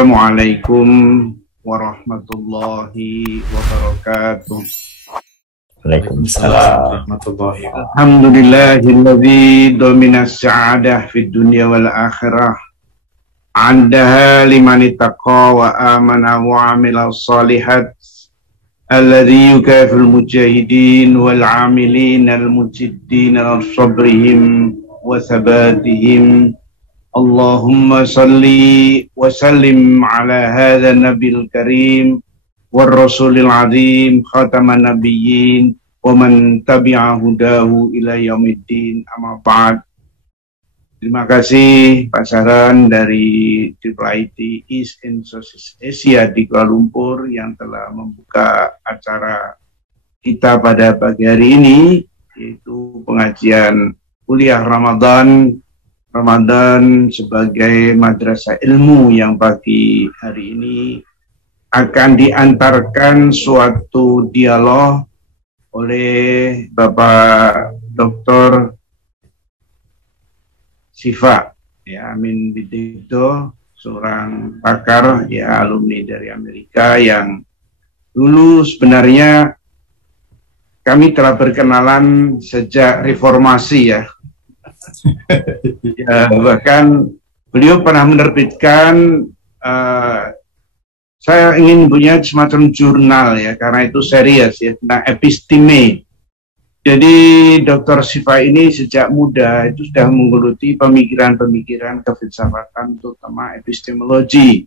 Assalamualaikum warahmatullahi wabarakatuh. Waalaikumsalam warahmatullahi wabarakatuh. Alhamdulillahilladzi dominas sa'adah fid dunya wal akhirah. Andaha liman ittaqa wa amana wa amila shalihat. Alladzi yukafil mujahidin wal amilin al mujiddin al sabrihim wa sabatihim. Allahumma salli wa sallim ala hadha nabil karim wal rasulil azim khataman nabiyyin wa man tabi'a hudahu ila yaumiddin, amma ba'd. Terima kasih Pak Saran dari IIIT East and Southeast Asia di Kuala Lumpur yang telah membuka acara kita pada pagi hari ini, yaitu pengajian kuliah Ramadan sebagai madrasah ilmu yang pagi hari ini akan diantarkan suatu dialog oleh Bapak Dr. Siva ya, Amin Bidikdo, seorang pakar ya, alumni dari Amerika yang dulu sebenarnya kami telah berkenalan sejak reformasi ya. Ya, bahkan beliau pernah menerbitkan saya ingin punya semacam jurnal ya, karena itu serius ya, tentang episteme. Jadi Dr. Siva ini sejak muda itu sudah menggeluti pemikiran-pemikiran kefilsafatan, terutama epistemologi,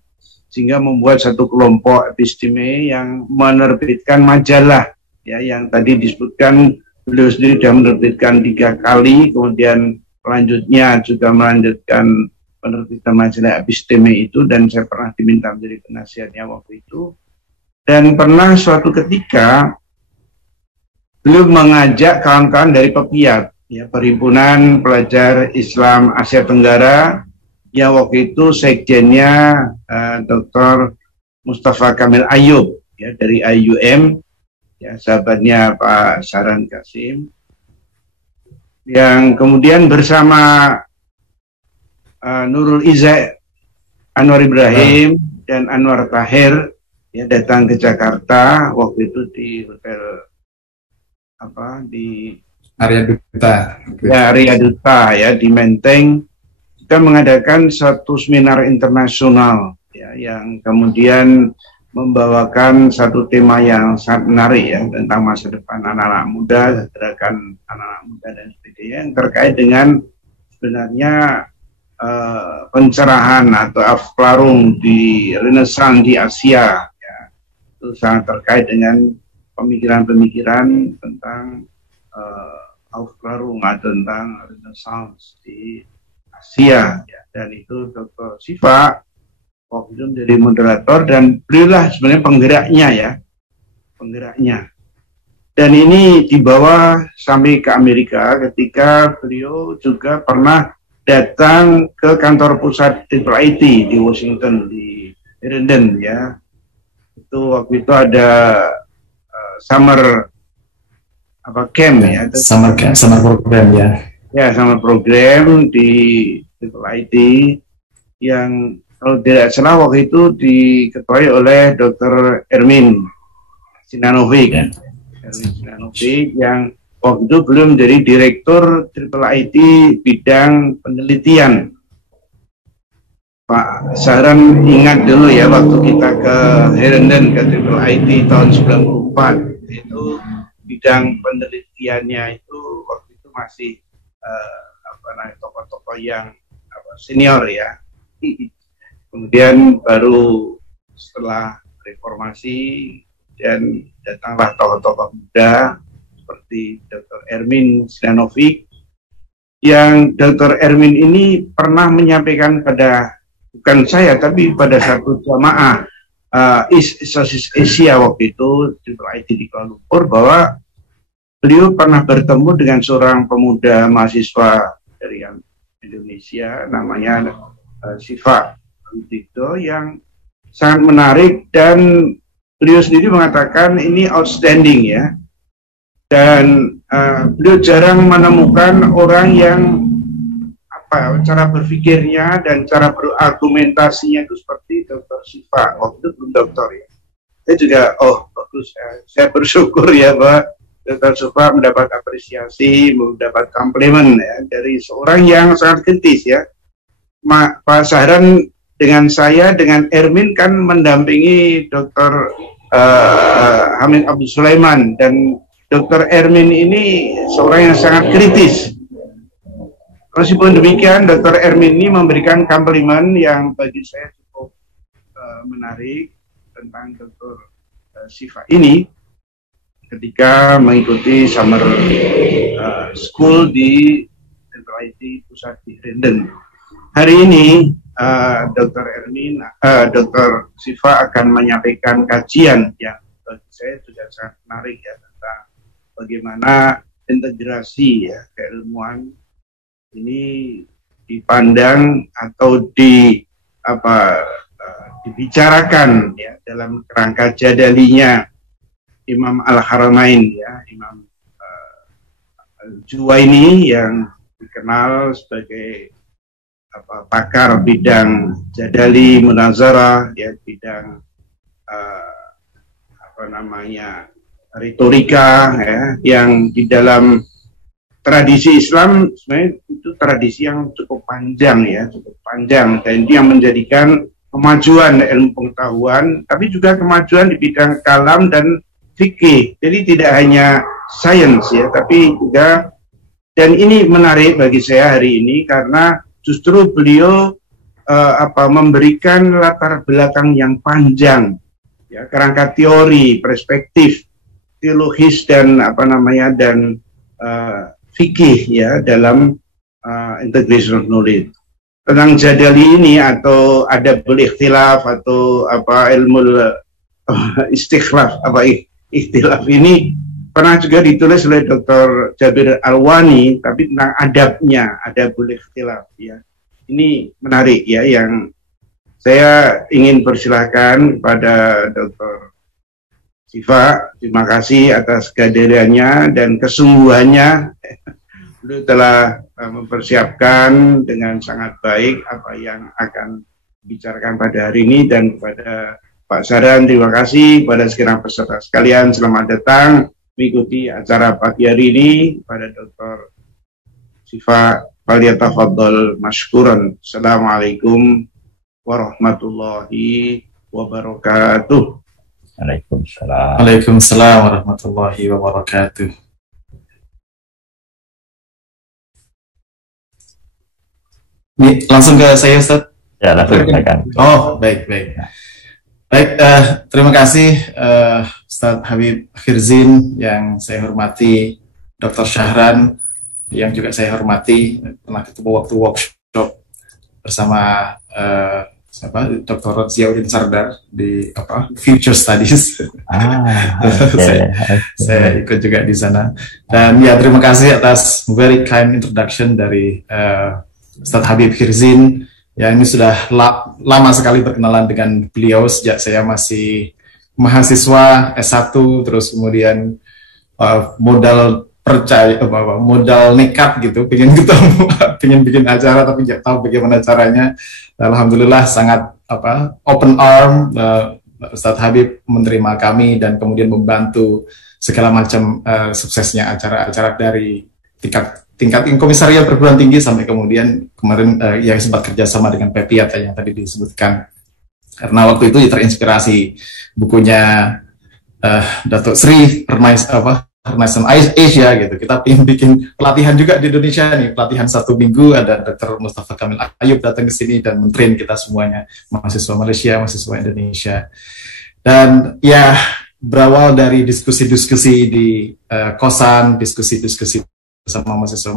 sehingga membuat satu kelompok episteme yang menerbitkan majalah ya, yang tadi disebutkan beliau sendiri sudah menerbitkan 3 kali, kemudian selanjutnya juga melanjutkan penerbitan majalah episteme itu, dan saya pernah diminta menjadi penasihatnya waktu itu. Dan pernah suatu ketika beliau mengajak kawan-kawan dari PEPIAT ya, Perhimpunan Pelajar Islam Asia Tenggara, yang waktu itu sekjennya Dr. Mustafa Kamil Ayub ya, dari IUM ya, sahabatnya Pak Saran Kasim, yang kemudian bersama Nurul Iza, Anwar Ibrahim dan Anwar Tahir ya, datang ke Jakarta waktu itu di hotel di Arya Duta ya, Arya Duta ya, di Menteng. Kita mengadakan satu seminar internasional ya, yang kemudian membawakan satu tema yang sangat menarik ya, tentang masa depan anak-anak muda, gerakan anak-anak muda dan sebagainya, yang terkait dengan sebenarnya pencerahan atau afklarung di Renaissance di Asia ya. Itu sangat terkait dengan pemikiran-pemikiran tentang afklarung atau tentang Renaissance di Asia ya. Dan itu Dr. Siva waktu itu menjadi moderator, dan beliaulah sebenarnya penggeraknya. Dan ini dibawa sampai ke Amerika ketika beliau juga pernah datang ke kantor pusat IIIT di Washington, di Herndon ya. Itu waktu itu ada summer camp ya, summer program ya. Ya, summer program di IIIT yang kalau tidak salah waktu itu diketuai oleh Dr. Ermin Sinanovic, ya. Ermin Sinanovic, yang waktu itu belum menjadi direktur IIIT bidang penelitian. Pak Saran ingat dulu ya, waktu kita ke Herndon ke IIIT tahun 94, itu bidang penelitiannya itu waktu itu masih tokoh-tokoh yang senior ya. Kemudian baru setelah reformasi dan datanglah tokoh-tokoh muda seperti Dr. Ermin Sinanovic, yang Dr. Ermin ini pernah menyampaikan pada, bukan saya, tapi pada satu jamaah East Southeast Asia waktu itu IIIT di Kuala Lumpur, bahwa beliau pernah bertemu dengan seorang pemuda mahasiswa dari Indonesia namanya Siva Bidikdo, yang sangat menarik, dan beliau sendiri mengatakan ini outstanding ya, dan beliau jarang menemukan orang yang cara berpikirnya dan cara berargumentasinya itu seperti Dr. Sifa, waktu itu belum dokter ya. Saya juga, oh bagus, saya bersyukur ya Pak, Dr. Sifa mendapat apresiasi, mendapat komplimen ya, dari seorang yang sangat kritis ya. Pak Syahran dengan saya, dengan Ermin kan mendampingi Dr. Hamid Abdul Sulaiman, dan Dr. Ermin ini seorang yang sangat kritis. Meskipun demikian, Dr. Ermin ini memberikan komplimen yang bagi saya cukup menarik tentang Dr. Sifa ini ketika mengikuti summer school di Central IT Pusat di Renden. Hari ini Dr. Ermin, Dr. Sifa akan menyampaikan kajian yang bagi saya juga sangat menarik ya, tentang bagaimana integrasi ya keilmuan ini dipandang atau dibicarakan ya dalam kerangka jadalinya Imam Al-Haramain ya, Imam Al-Juwaini yang dikenal sebagai pakar bidang jadali munazarah ya, bidang retorika ya, yang di dalam tradisi Islam sebenarnya itu tradisi yang cukup panjang ya, cukup panjang, dan itu yang menjadikan kemajuan ilmu pengetahuan, tapi juga kemajuan di bidang kalam dan fikih. Jadi tidak hanya sains ya, tapi juga, dan ini menarik bagi saya hari ini karena justru beliau memberikan latar belakang yang panjang ya, kerangka teori, perspektif, teologis dan fikih ya dalam integration of knowledge. Tentang jadali ini atau adabul ikhtilaf atau ilmu istikhlaf ikhtilaf ini pernah juga ditulis oleh Dr. Jabir Alwani, tapi tentang adabnya, adabul ikhtilaf ya. Ini menarik ya, yang saya ingin persilahkan kepada Dr. Sifa. Terima kasih atas kehadirannya dan kesungguhannya. Beliau telah mempersiapkan dengan sangat baik apa yang akan dibicarakan pada hari ini, dan kepada Pak Syahran terima kasih, kepada segenap peserta sekalian selamat datang mengikuti acara pagi hari ini. Pada Dr. Sifa, falyatafaddal mashkuran. Assalamualaikum warahmatullahi wabarakatuh. Waalaikumsalam. Waalaikumsalam warahmatullahi wabarakatuh. Ini langsung ke saya, Ustaz? Ya, langsung silakan. Oh, baik. Baik, terima kasih Ustaz Habib Khirzin yang saya hormati, Dr. Syahran yang juga saya hormati, pernah ketemu waktu workshop bersama Dr. Ziauddin Sardar di Future Studies. Saya ikut juga di sana. Dan ya, terima kasih atas very kind introduction dari Ustaz Habib Khirzin. Ya, ini sudah lama sekali berkenalan dengan beliau sejak saya masih mahasiswa S1, terus kemudian modal nekat gitu, pengen ketemu, pengen bikin acara tapi nggak tahu bagaimana caranya. Alhamdulillah sangat open arm, Ustadz Habib menerima kami dan kemudian membantu segala macam suksesnya acara-acara dari tingkat komisariat perguruan tinggi sampai kemudian kemarin yang sempat kerjasama dengan PEPIAT yang tadi disebutkan. Karena waktu itu terinspirasi bukunya Datuk Sri Renaissance Asia gitu. Kita ingin bikin pelatihan juga di Indonesia nih, pelatihan 1 minggu, ada Dr. Mustafa Kamil Ayub datang ke sini dan mentrain kita semuanya, mahasiswa Malaysia, mahasiswa Indonesia. Dan ya, berawal dari diskusi-diskusi di kosan, diskusi-diskusi bersama mahasiswa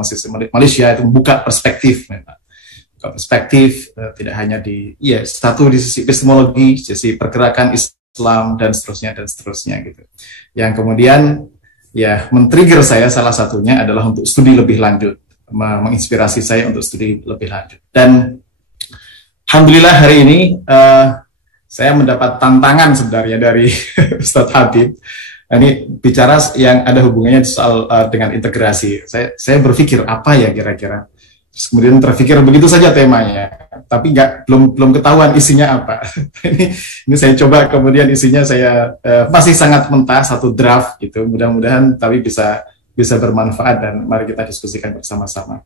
Malaysia, itu membuka perspektif memang. Buka perspektif tidak hanya di satu di sisi epistemologi, sisi pergerakan Islam dan seterusnya gitu. Yang kemudian ya men-trigger saya salah satunya adalah untuk studi lebih lanjut, menginspirasi saya untuk studi lebih lanjut. Dan alhamdulillah hari ini saya mendapat tantangan sebenarnya dari Ustadz Habib. Ini bicara yang ada hubungannya soal dengan integrasi. Saya berpikir apa ya kira-kira. Terus kemudian terpikir begitu saja temanya, tapi belum ketahuan isinya apa. ini saya coba, kemudian isinya saya masih sangat mentah, satu draft gitu. Mudah-mudahan tapi bisa bermanfaat, dan mari kita diskusikan bersama-sama.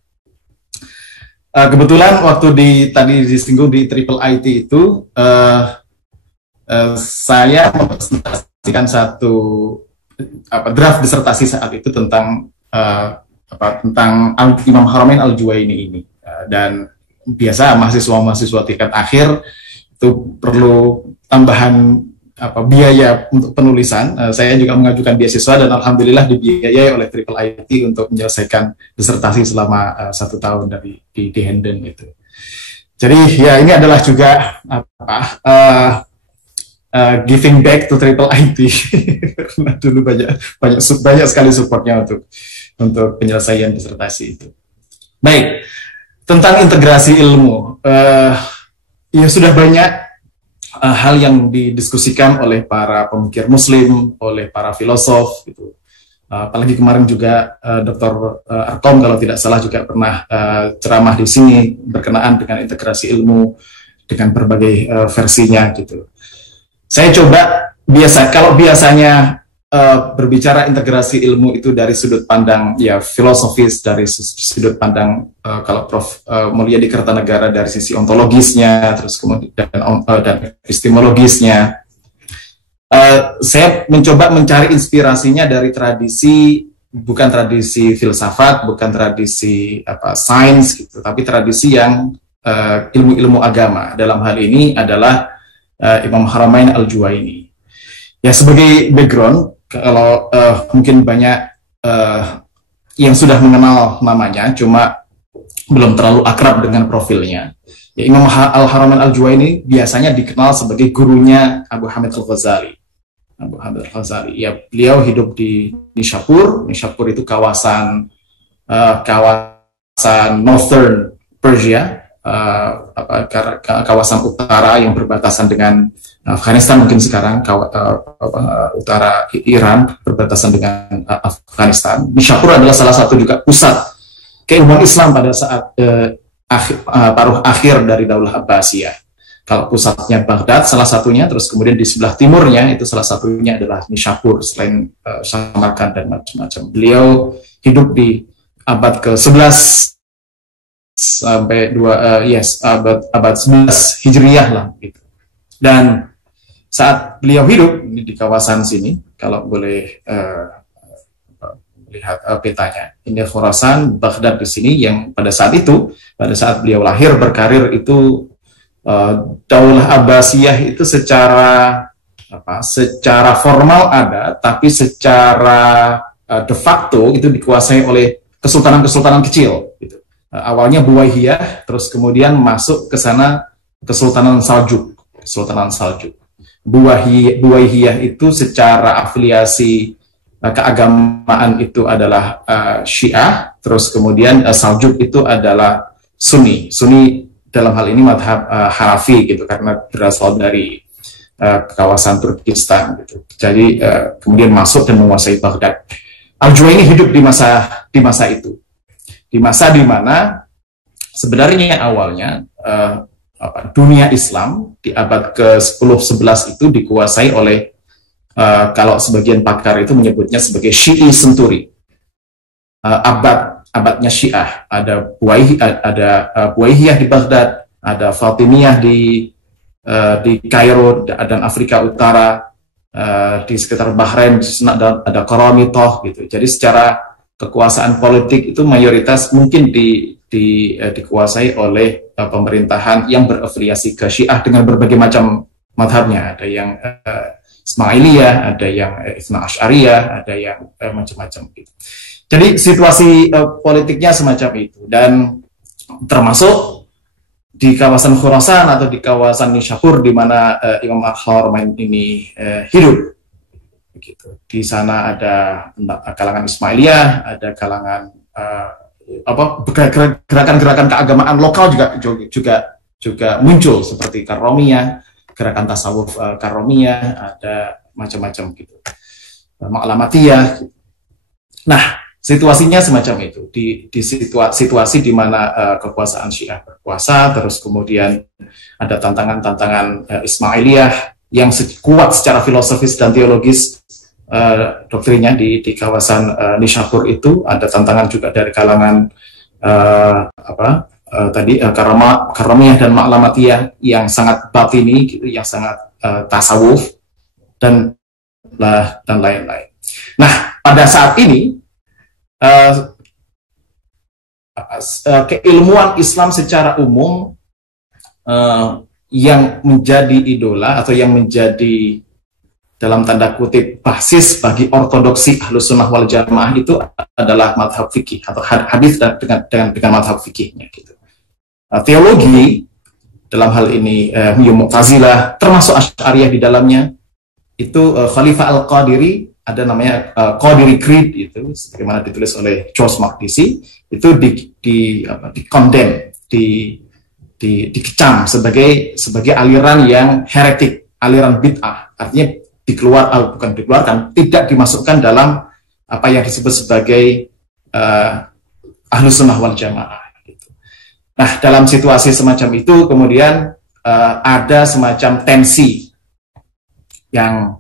Kebetulan waktu tadi disinggung di Triple IT itu, saya mempresentasikan satu draft disertasi saat itu tentang tentang Imam Haramain Al-Juwaini ini, dan biasa mahasiswa tingkat akhir itu perlu tambahan biaya untuk penulisan. Saya juga mengajukan beasiswa dan alhamdulillah dibiayai oleh Triple IT untuk menyelesaikan disertasi selama 1 tahun di Hendon itu. Jadi ya ini adalah juga giving back to Triple IT karena dulu banyak sekali supportnya untuk penyelesaian disertasi itu. Baik, tentang integrasi ilmu, ya sudah banyak hal yang didiskusikan oleh para pemikir Muslim, oleh para filosof, gitu. Apalagi kemarin juga Dr. Arkom kalau tidak salah juga pernah ceramah di sini berkenaan dengan integrasi ilmu dengan berbagai versinya, gitu. Saya coba kalau biasanya berbicara integrasi ilmu itu dari sudut pandang ya filosofis, dari sudut pandang kalau Prof. Mulyadi Kertanegara dari sisi ontologisnya, terus kemudian dan epistemologisnya. Saya mencoba mencari inspirasinya dari tradisi, bukan tradisi filsafat, bukan tradisi sains gitu, tapi tradisi yang ilmu-ilmu agama. Dalam hal ini adalah Imam Haramain Al-Juwaini. Ya, sebagai background, kalau mungkin banyak yang sudah mengenal namanya, cuma belum terlalu akrab dengan profilnya. Ya, Imam Al-Haramain Al-Juwaini biasanya dikenal sebagai gurunya Abu Hamid Al-Ghazali. Ya, beliau hidup di Nishapur. Nishapur itu kawasan Northern Persia, kawasan utara yang berbatasan dengan Afghanistan, mungkin sekarang utara Iran berbatasan dengan Afghanistan. Nishapur adalah salah satu juga pusat keilmuan Islam pada saat paruh akhir dari Daulah Abbasiyah. Kalau pusatnya Baghdad salah satunya, terus kemudian di sebelah timurnya itu salah satunya adalah Nishapur, selain Samarkand dan macam-macam. Beliau hidup di abad ke-11 sampai abad 11 Hijriyah lah gitu. Dan saat beliau hidup di kawasan sini, kalau boleh lihat petanya, ini Khurasan, Baghdad di sini, yang pada saat beliau lahir berkarir itu Daulah Abbasiyah itu secara formal ada, tapi secara de facto itu dikuasai oleh kesultanan-kesultanan kecil gitu. Awalnya Buwaihiyah, terus kemudian masuk ke sana Kesultanan Saljuk. Buwaihiyah itu secara afiliasi keagamaan itu adalah Syiah, terus kemudian Saljuk itu adalah Sunni dalam hal ini madhab Hanafi gitu, karena berasal dari kawasan Turkistan gitu. Jadi kemudian masuk dan menguasai Baghdad. Al-Juwaini hidup di masa itu, di masa di mana sebenarnya awalnya dunia Islam di abad ke-10-11 itu dikuasai oleh kalau sebagian pakar itu menyebutnya sebagai Syi'i Senturi. Abadnya Syiah, ada Buwaihiyah di Baghdad, ada Fatimiyah di Kairo dan Afrika Utara, di sekitar Bahrain ada Qaramitoh gitu. Jadi secara kekuasaan politik itu mayoritas mungkin dikuasai oleh pemerintahan yang berafiliasi ke Syiah dengan berbagai macam madhabnya. Ada yang Ismailiyah, ada yang Ithna Asy'ariyah, ada yang macam-macam gitu. Jadi situasi politiknya semacam itu, dan termasuk di kawasan Khurasan atau di kawasan Nishapur di mana Imam Al-Haramain ini hidup. Begitu. Di sana ada kalangan Ismailiyah, ada kalangan gerakan-gerakan keagamaan lokal juga muncul seperti Karomiyah, gerakan tasawuf Karomiyah, ada macam-macam gitu. Ma'lamatiyah. Nah, situasinya semacam itu di situasi di mana kekuasaan Syiah berkuasa, terus kemudian ada tantangan-tantangan Ismailiyah yang kuat secara filosofis dan teologis doktrinnya di kawasan Nishapur itu. Ada tantangan juga dari kalangan Karamiyah dan Ma'lamatiyah yang sangat batini gitu, yang sangat tasawuf dan lain-lain. Nah, pada saat ini keilmuan Islam secara umum yang menjadi idola atau yang menjadi dalam tanda kutip basis bagi ortodoksi Ahlus Sunnah wal Jamaah itu adalah madhab fikih atau hadis dengan madhab fikihnya gitu. Teologi dalam hal ini Mu'tazilah termasuk Asy'ariyah di dalamnya itu Khalifah Al-Qadiri, ada namanya Qadiri Creed itu, sebagaimana ditulis oleh George Makdisi, itu dikecam sebagai aliran yang heretik, aliran bid'ah, artinya bukan dikeluarkan, tidak dimasukkan dalam apa yang disebut sebagai Ahlus Sunnah wal Jamaah. Gitu. Nah, dalam situasi semacam itu kemudian ada semacam tensi yang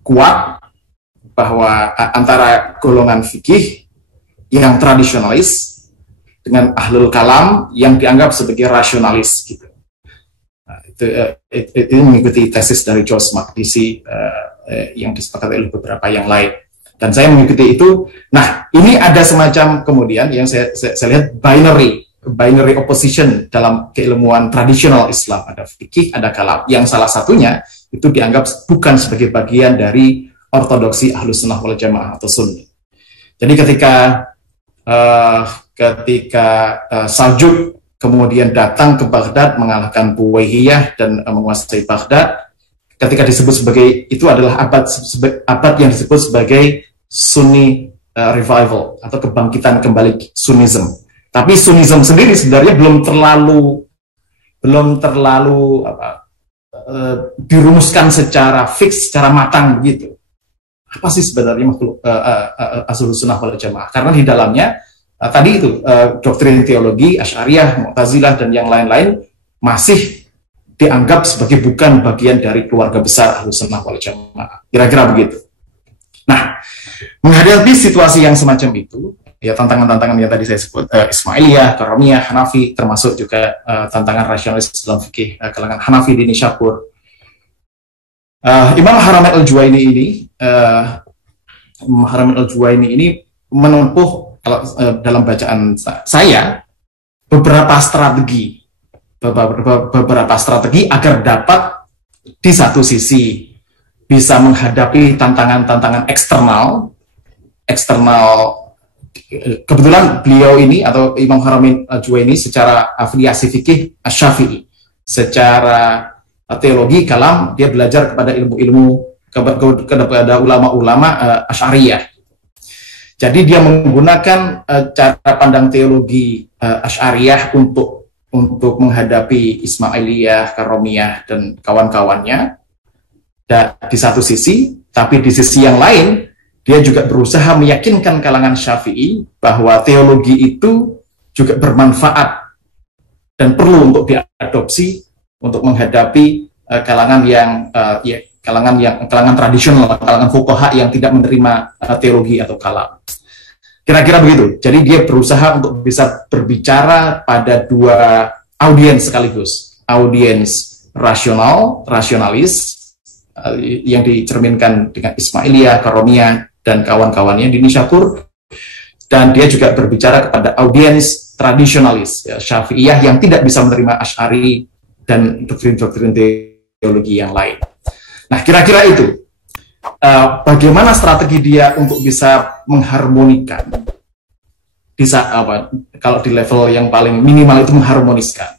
kuat bahwa antara golongan fikih yang tradisionalis dengan ahlul kalam yang dianggap sebagai rasionalis gitu. Nah, itu mengikuti tesis dari George Makdisi yang disepakati oleh beberapa yang lain, dan saya mengikuti itu. Nah, ini ada semacam kemudian yang saya lihat binary opposition dalam keilmuan tradisional Islam, ada fikih, ada kalam, yang salah satunya itu dianggap bukan sebagai bagian dari ortodoksi Ahlus Sunnah wal Jamaah atau Sunni. Jadi ketika Saljuk kemudian datang ke Baghdad mengalahkan Buwaihiyah dan menguasai Baghdad, ketika disebut sebagai itu adalah abad yang disebut sebagai Sunni revival atau kebangkitan kembali Sunnism. Tapi Sunnism sendiri sebenarnya belum terlalu dirumuskan secara fix, secara matang begitu. Apa sih sebenarnya makhluk Ahlus Sunnah wal Jamaah? Karena di dalamnya tadi itu doktrin teologi Asy'ariyah, Mu'tazilah dan yang lain-lain masih dianggap sebagai bukan bagian dari keluarga besar Ahlus Sunnah wal Jamaah. Kira-kira begitu. Nah, menghadapi situasi yang semacam itu, ya tantangan-tantangan yang tadi saya sebut, Ismailiyah, Karamiyah, Hanafi, termasuk juga tantangan rasionalis dalam fikih kalangan Hanafi di Nishapur. Imam Haramain Al-Juwaini ini menempuh dalam bacaan saya beberapa strategi agar dapat di satu sisi bisa menghadapi tantangan-tantangan eksternal. Kebetulan beliau ini atau Imam Haramain Al-Juwaini secara afiliasi fikih Asy-Syafi'i, secara teologi kalam dia belajar kepada kepada ulama-ulama Asy'ariyah. Jadi dia menggunakan cara pandang teologi Asy'ariyah untuk menghadapi Ismailiyah, Karamiyah dan kawan-kawannya. Dan di satu sisi, tapi di sisi yang lain dia juga berusaha meyakinkan kalangan Syafi'i bahwa teologi itu juga bermanfaat dan perlu untuk diadopsi untuk menghadapi kalangan tradisional, kalangan fuqaha yang tidak menerima teologi atau kalam. Kira-kira begitu. Jadi dia berusaha untuk bisa berbicara pada dua audiens sekaligus. Audiens rasionalis yang dicerminkan dengan Ismailiyah, Karamiyah dan kawan-kawannya di Nishapur, dan dia juga berbicara kepada audiens tradisionalis Syafi'iyah yang tidak bisa menerima Asy'ari dan doktrin-doktrin teologi yang lain. Nah, kira-kira itu bagaimana strategi dia untuk bisa mengharmonikan, kalau di level yang paling minimal itu mengharmoniskan,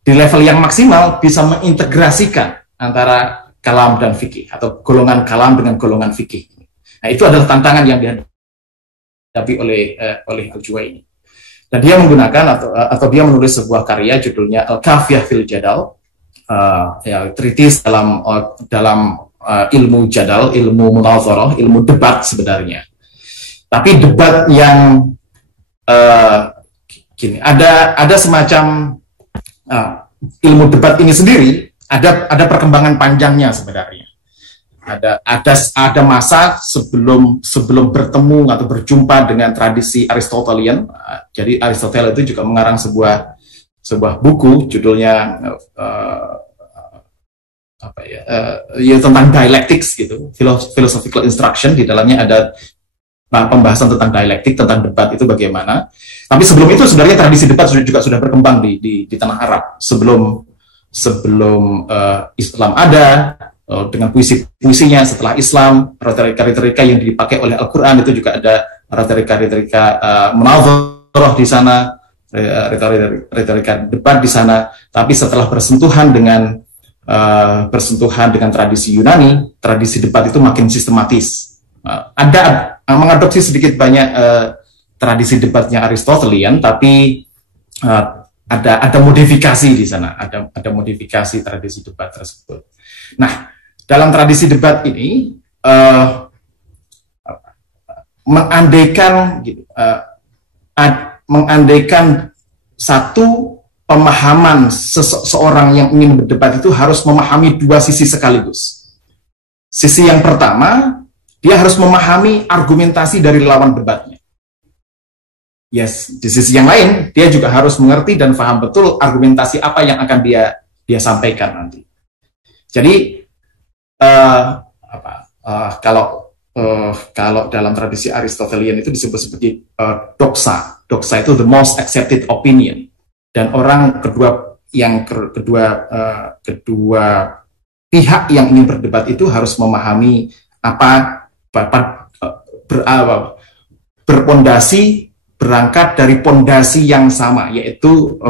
di level yang maksimal bisa mengintegrasikan antara kalam dan fikih atau golongan kalam dengan golongan fikih. Nah, itu adalah tantangan yang dihadapi oleh Al-Juwaini. Dan dia menggunakan atau dia menulis sebuah karya judulnya Al-Kafiyah fil Jadal, treatise dalam ilmu jadal, ilmu munazarah, ilmu debat sebenarnya. Tapi debat yang gini, ada semacam ilmu debat ini sendiri, ada perkembangan panjangnya sebenarnya. Ada masa sebelum bertemu atau berjumpa dengan tradisi Aristotelian. Jadi Aristoteles itu juga mengarang sebuah buku judulnya tentang dialectics gitu, philosophical instruction. Di dalamnya ada pembahasan tentang dialektik, tentang debat itu bagaimana. Tapi sebelum itu sebenarnya tradisi debat juga sudah berkembang di tanah Arab sebelum Islam ada. Dengan puisi-puisinya setelah Islam, retorika-retorika yang dipakai oleh Al-Quran itu juga ada retorika-retorika munadharah di sana, retorika debat di sana. Tapi setelah bersentuhan dengan tradisi Yunani, tradisi debat itu makin sistematis. Ada mengadopsi sedikit banyak tradisi debatnya Aristotelian, tapi ada modifikasi di sana, ada modifikasi tradisi debat tersebut. Nah, dalam tradisi debat ini mengandaikan satu pemahaman seseorang yang ingin berdebat itu harus memahami dua sisi sekaligus. Sisi yang pertama, dia harus memahami argumentasi dari lawan debatnya. Yes, di sisi yang lain, dia juga harus mengerti dan paham betul argumentasi apa yang akan dia sampaikan nanti. Jadi kalau dalam tradisi Aristotelian itu disebut sebagai doxa. Doxa itu the most accepted opinion. Dan kedua pihak yang ingin berdebat itu harus memahami berangkat dari pondasi yang sama, yaitu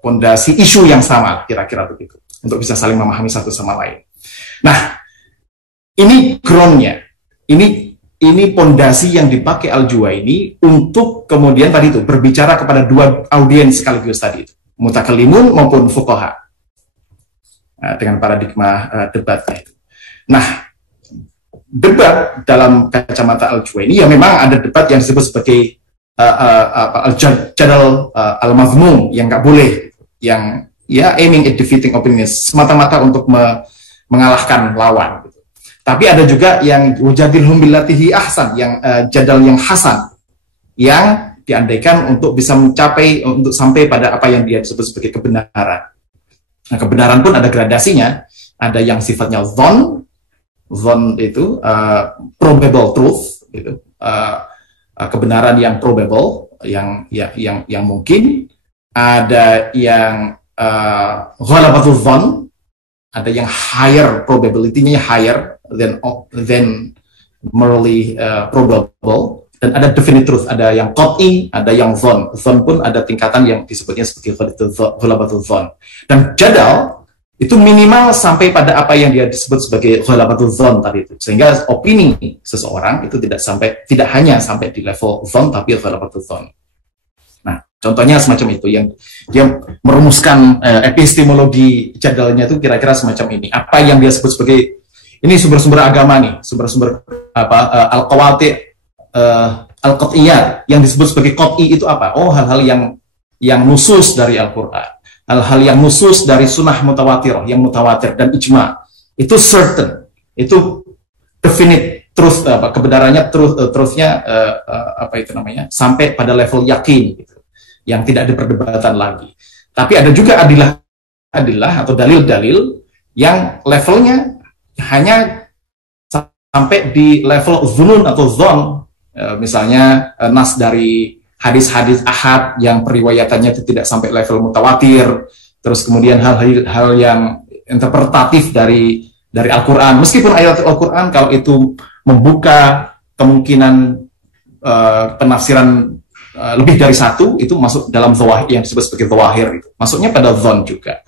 pondasi isu yang sama, kira-kira begitu, untuk bisa saling memahami satu sama lain. Nah, ini groundnya, ini pondasi yang dipakai Al-Juwaini untuk kemudian tadi itu berbicara kepada dua audiens sekaligus tadi itu, mutakallimun maupun fuqaha, dengan paradigma debatnya itu. Nah, debat dalam kacamata Al-Juwaini ya memang ada debat yang disebut sebagai al-jadal al-mazmum, yang nggak boleh, yang aiming at defeating opinions, semata-mata untuk mengalahkan lawan gitu. Tapi ada juga yang wajadilhum billatihi ahsan, yang jadal yang hasan, yang diandaikan untuk bisa untuk sampai pada apa yang dia disebut sebagai kebenaran. Nah, kebenaran pun ada gradasinya, ada yang sifatnya dhon itu probable truth gitu, kebenaran yang probable, yang mungkin. Ada yang ghalabatul dhon, ada yang higher probability-nya, higher than merely probable, dan ada definite truth, ada yang qat'i, ada yang dhon. Dhon pun ada tingkatan yang disebutnya sebagai ghalabatul dhon. Dan jadal itu minimal sampai pada apa yang dia disebut sebagai ghalabatul dhon tadi itu, sehingga opini seseorang itu tidak hanya sampai di level dhon, tapi ghalabatul dhon. Contohnya semacam itu, yang dia merumuskan epistemologi jadalnya itu kira-kira semacam ini. Apa yang dia sebut sebagai, ini sumber-sumber agama nih, sumber-sumber al-qawati' al-qat'iyat, yang disebut sebagai qat'i itu apa? Oh, hal-hal yang nusus dari Al-Quran, hal-hal yang nusus dari sunnah mutawatirah, yang mutawatir dan ijma, itu certain, itu definite truth, kebenarannya truthnya sampai pada level yakin gitu, yang tidak ada perdebatan lagi. Tapi ada juga adilah atau dalil-dalil yang levelnya hanya sampai di level zunun atau zon, misalnya nas dari hadis-hadis ahad yang periwayatannya itu tidak sampai level mutawatir, terus kemudian hal-hal yang interpretatif dari Al-Quran, meskipun ayat Al-Quran kalau itu membuka kemungkinan penafsiran lebih dari satu, itu masuk dalam zawahir, yang disebut sebagai zawahir, itu masuknya pada zon juga.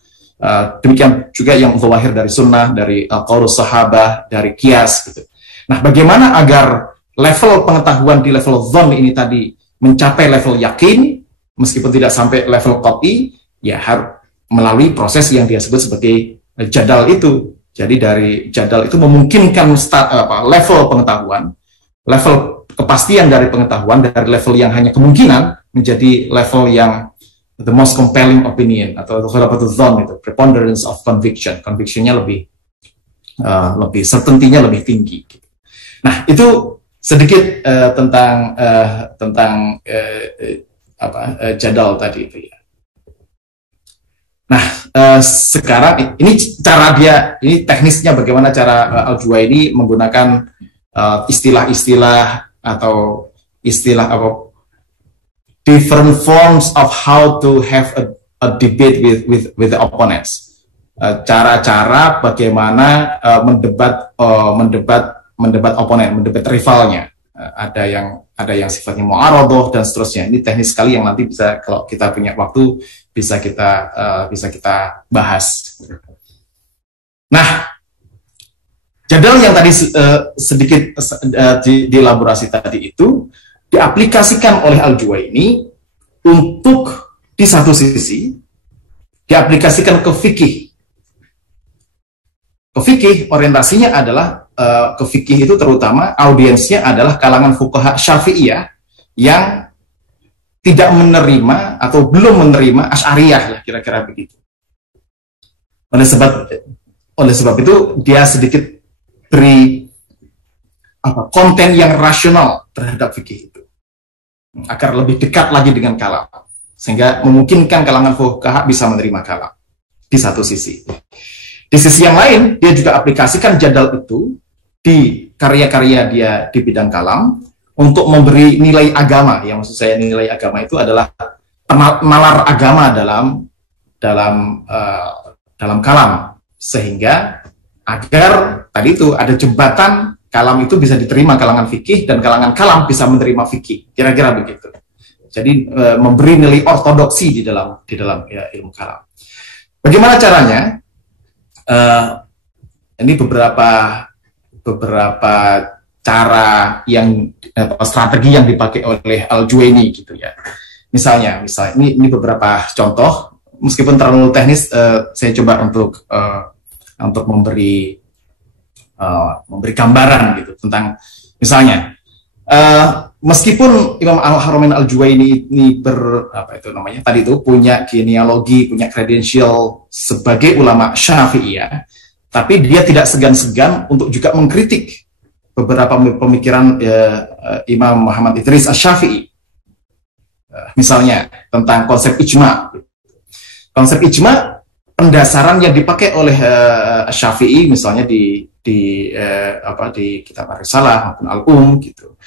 Demikian juga yang zawahir dari sunnah, dari qaulus sahabah, dari qiyas gitu. Nah, bagaimana agar level pengetahuan di level zon ini tadi mencapai level yakin meskipun tidak sampai level qat'i, ya harus melalui proses yang dia sebut sebagai jadal itu. Jadi dari jadal itu memungkinkan level pengetahuan, level kepastian dari pengetahuan dari level yang hanya kemungkinan menjadi level yang the most compelling opinion atau ghalabatul dzan itu, preponderance of conviction. Convictionnya lebih certainty-nya lebih tinggi. Nah, itu sedikit tentang jadal tadi itu ya. Nah, sekarang ini teknisnya bagaimana cara Al-Juwaini menggunakan istilah-istilah atau istilah different forms of how to have a debate with the opponents. Cara-cara bagaimana mendebat oponen, mendebat rivalnya. Ada yang sifatnya mu'aradhah dan seterusnya. Ini teknis sekali yang nanti bisa, kalau kita punya waktu, bisa kita bahas. Nah, jadal yang tadi sedikit dielaborasi tadi itu diaplikasikan oleh Al-Juwaini untuk di satu sisi diaplikasikan ke fikih. Ke fikih orientasinya adalah ke fikih itu terutama audiensnya adalah kalangan fuqaha Syafi'iyah yang tidak menerima atau belum menerima Asy'ariyah ya, kira-kira begitu. Oleh sebab itu dia sedikit beri konten yang rasional terhadap fikih itu agar lebih dekat lagi dengan kalam, sehingga memungkinkan kalangan fuqaha bisa menerima kalam di satu sisi. Di sisi yang lain, dia juga aplikasikan jadal itu di karya-karya dia di bidang kalam untuk memberi nilai agama. Yang maksud saya nilai agama itu adalah nalar agama dalam kalam, sehingga agar tadi itu ada jembatan kalam itu bisa diterima kalangan fikih dan kalangan kalam bisa menerima fikih. Kira-kira begitu. Jadi memberi nilai ortodoksi di dalam ya, ilmu kalam. Bagaimana caranya? Ini beberapa cara yang strategi yang dipakai oleh Al-Juwaini gitu ya. Misalnya ini beberapa contoh, meskipun terlalu teknis, saya coba untuk memberi gambaran gitu tentang misalnya meskipun Imam Al-Haramain Al-Juwaini ini tadi itu punya genealogi, punya kredensial sebagai ulama Syafi'iyah, tapi dia tidak segan-segan untuk juga mengkritik beberapa pemikiran Imam Muhammad Idris Asy-Syafi'i. Misalnya tentang konsep ijma. Konsep ijma pendasaran yang dipakai oleh Asy-Syafi'i misalnya di kitab Ar-Risalah maupun Al-Um gitu.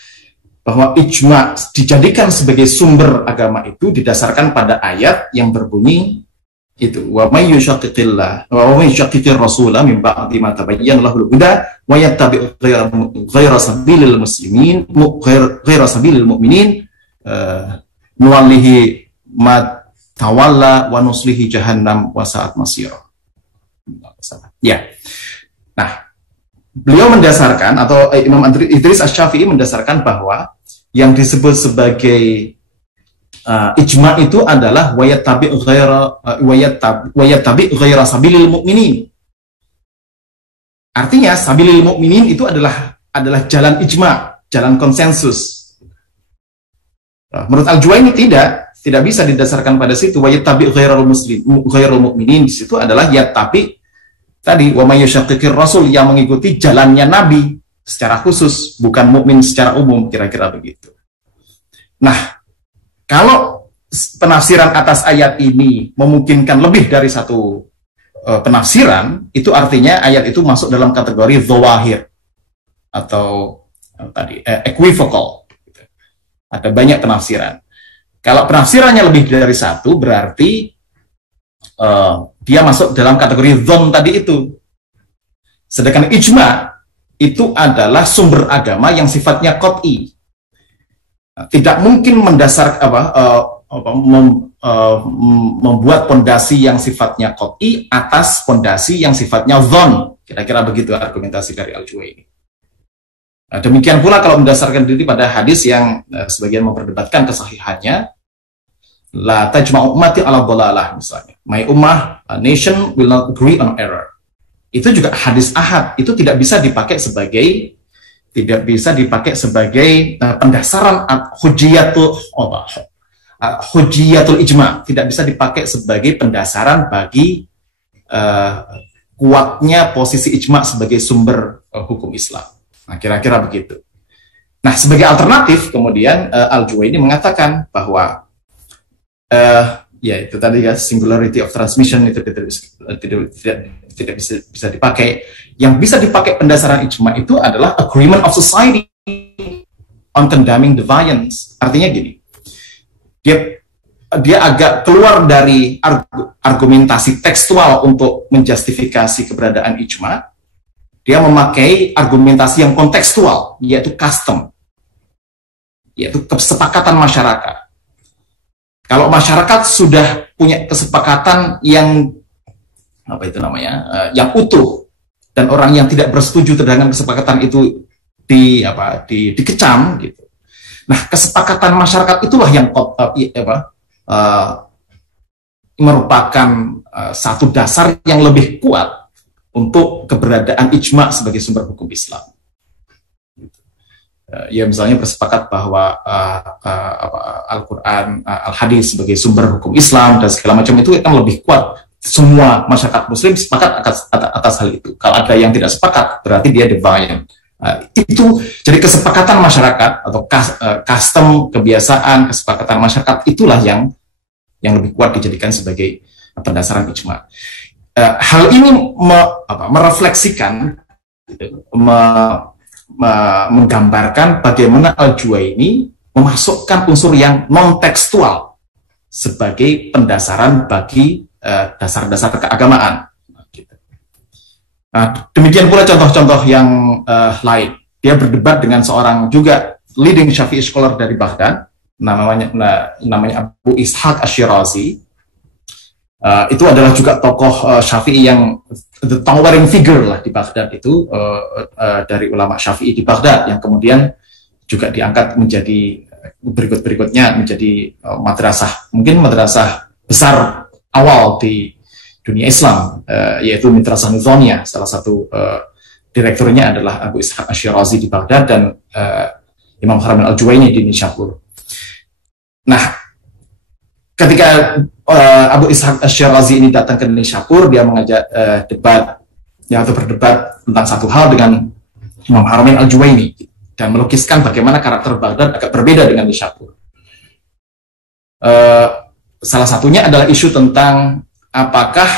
Bahwa ijma dijadikan sebagai sumber agama itu didasarkan pada ayat yang berbunyi itu wa may yushaqiqillah wa may yushaqiqir rasula min ba'di ma tabayyana lahul huda wa yattabi' ghayra sabilil muslimin ghayra sabilil mu'minin nuwallihi ma tawalla wa nuslihi jahannam wa sa'at masira. Ya. Nah, beliau mendasarkan atau Imam Idris Asy-Syafi'i mendasarkan bahwa yang disebut sebagai ijma itu adalah wayattabi' ghaira sabilil mu'minin. Artinya sabilil mu'minin itu adalah jalan ijma, jalan konsensus. Menurut Al-Juwaini tidak bisa didasarkan pada situ. Wayattabi' ghairul mu'minin di situ adalah yattabi tadi wa may yushaqiqir rasul, yang mengikuti jalannya Nabi secara khusus, bukan mukmin secara umum, kira-kira begitu. Nah, kalau penafsiran atas ayat ini memungkinkan lebih dari satu penafsiran, itu artinya ayat itu masuk dalam kategori dhawahir atau equivocal. Ada banyak penafsiran. Kalau penafsirannya lebih dari satu, berarti dia masuk dalam kategori dhon tadi itu. Sedangkan ijma itu adalah sumber agama yang sifatnya qat'i. Tidak mungkin membuat pondasi yang sifatnya qat'i atas pondasi yang sifatnya dhon. Kira-kira begitu argumentasi dari Al-Juwaini. Demikian pula kalau mendasarkan diri pada hadis yang sebagian memperdebatkan kesahihannya, la tajma'u ummati ala dhalalah misalnya. My ummah, a nation will not agree on error. itu juga hadis ahad, itu tidak bisa dipakai sebagai pendasaran hujiyatul ijma, tidak bisa dipakai sebagai pendasaran bagi kuatnya posisi ijma sebagai sumber hukum Islam. Nah, kira-kira begitu. Nah, sebagai alternatif kemudian Al-Juwaini mengatakan bahwa ya itu tadi ya, singularity of transmission itu tidak bisa dipakai. Yang bisa dipakai pendasaran ijma itu adalah agreement of society on condemning the violence. Artinya gini, dia agak keluar dari argumentasi tekstual untuk menjustifikasi keberadaan ijma. Dia memakai argumentasi yang kontekstual, yaitu custom, yaitu kesepakatan masyarakat. Kalau masyarakat sudah punya kesepakatan yang yang utuh, dan orang yang tidak bersetuju dengan kesepakatan itu dikecam gitu. Nah, kesepakatan masyarakat itulah yang merupakan satu dasar yang lebih kuat untuk keberadaan ijma sebagai sumber hukum Islam. Ya misalnya bersepakat bahwa Al-Quran, Al-Hadis sebagai sumber hukum Islam dan segala macam itu kan lebih kuat. Semua masyarakat Muslim sepakat atas hal itu. Kalau ada yang tidak sepakat, berarti dia deviant. Itu jadi kesepakatan masyarakat atau custom, kebiasaan, kesepakatan masyarakat itulah yang lebih kuat dijadikan sebagai pendasaran ijma. Hal ini merefleksikan, menggambarkan bagaimana Al-Juwaini memasukkan unsur yang non-tekstual sebagai pendasaran bagi dasar-dasar keagamaan. Nah, demikian pula contoh-contoh yang lain. Dia berdebat dengan seorang juga leading Syafi'i scholar dari Baghdad, namanya Abu Ishaq Ash-Shirazi. Itu adalah juga tokoh Syafi'i yang the towering figure lah di Baghdad itu, dari ulama Syafi'i di Baghdad yang kemudian juga diangkat menjadi berikutnya menjadi madrasah besar awal di dunia Islam, yaitu Madrasah Nizamiyah. Salah satu direkturnya adalah Abu Ishaq Ash-Shirazi di Baghdad dan Imam Haramain Al-Juwaini di Nishapur. Nah, ketika Abu Ishaq Ash-Shirazi ini datang ke Nishapur, dia mengajak berdebat tentang satu hal dengan Imam Haramain Al-Juwaini dan melukiskan bagaimana karakter Baghdad agak berbeda dengan Nishapur. Salah satunya adalah isu tentang apakah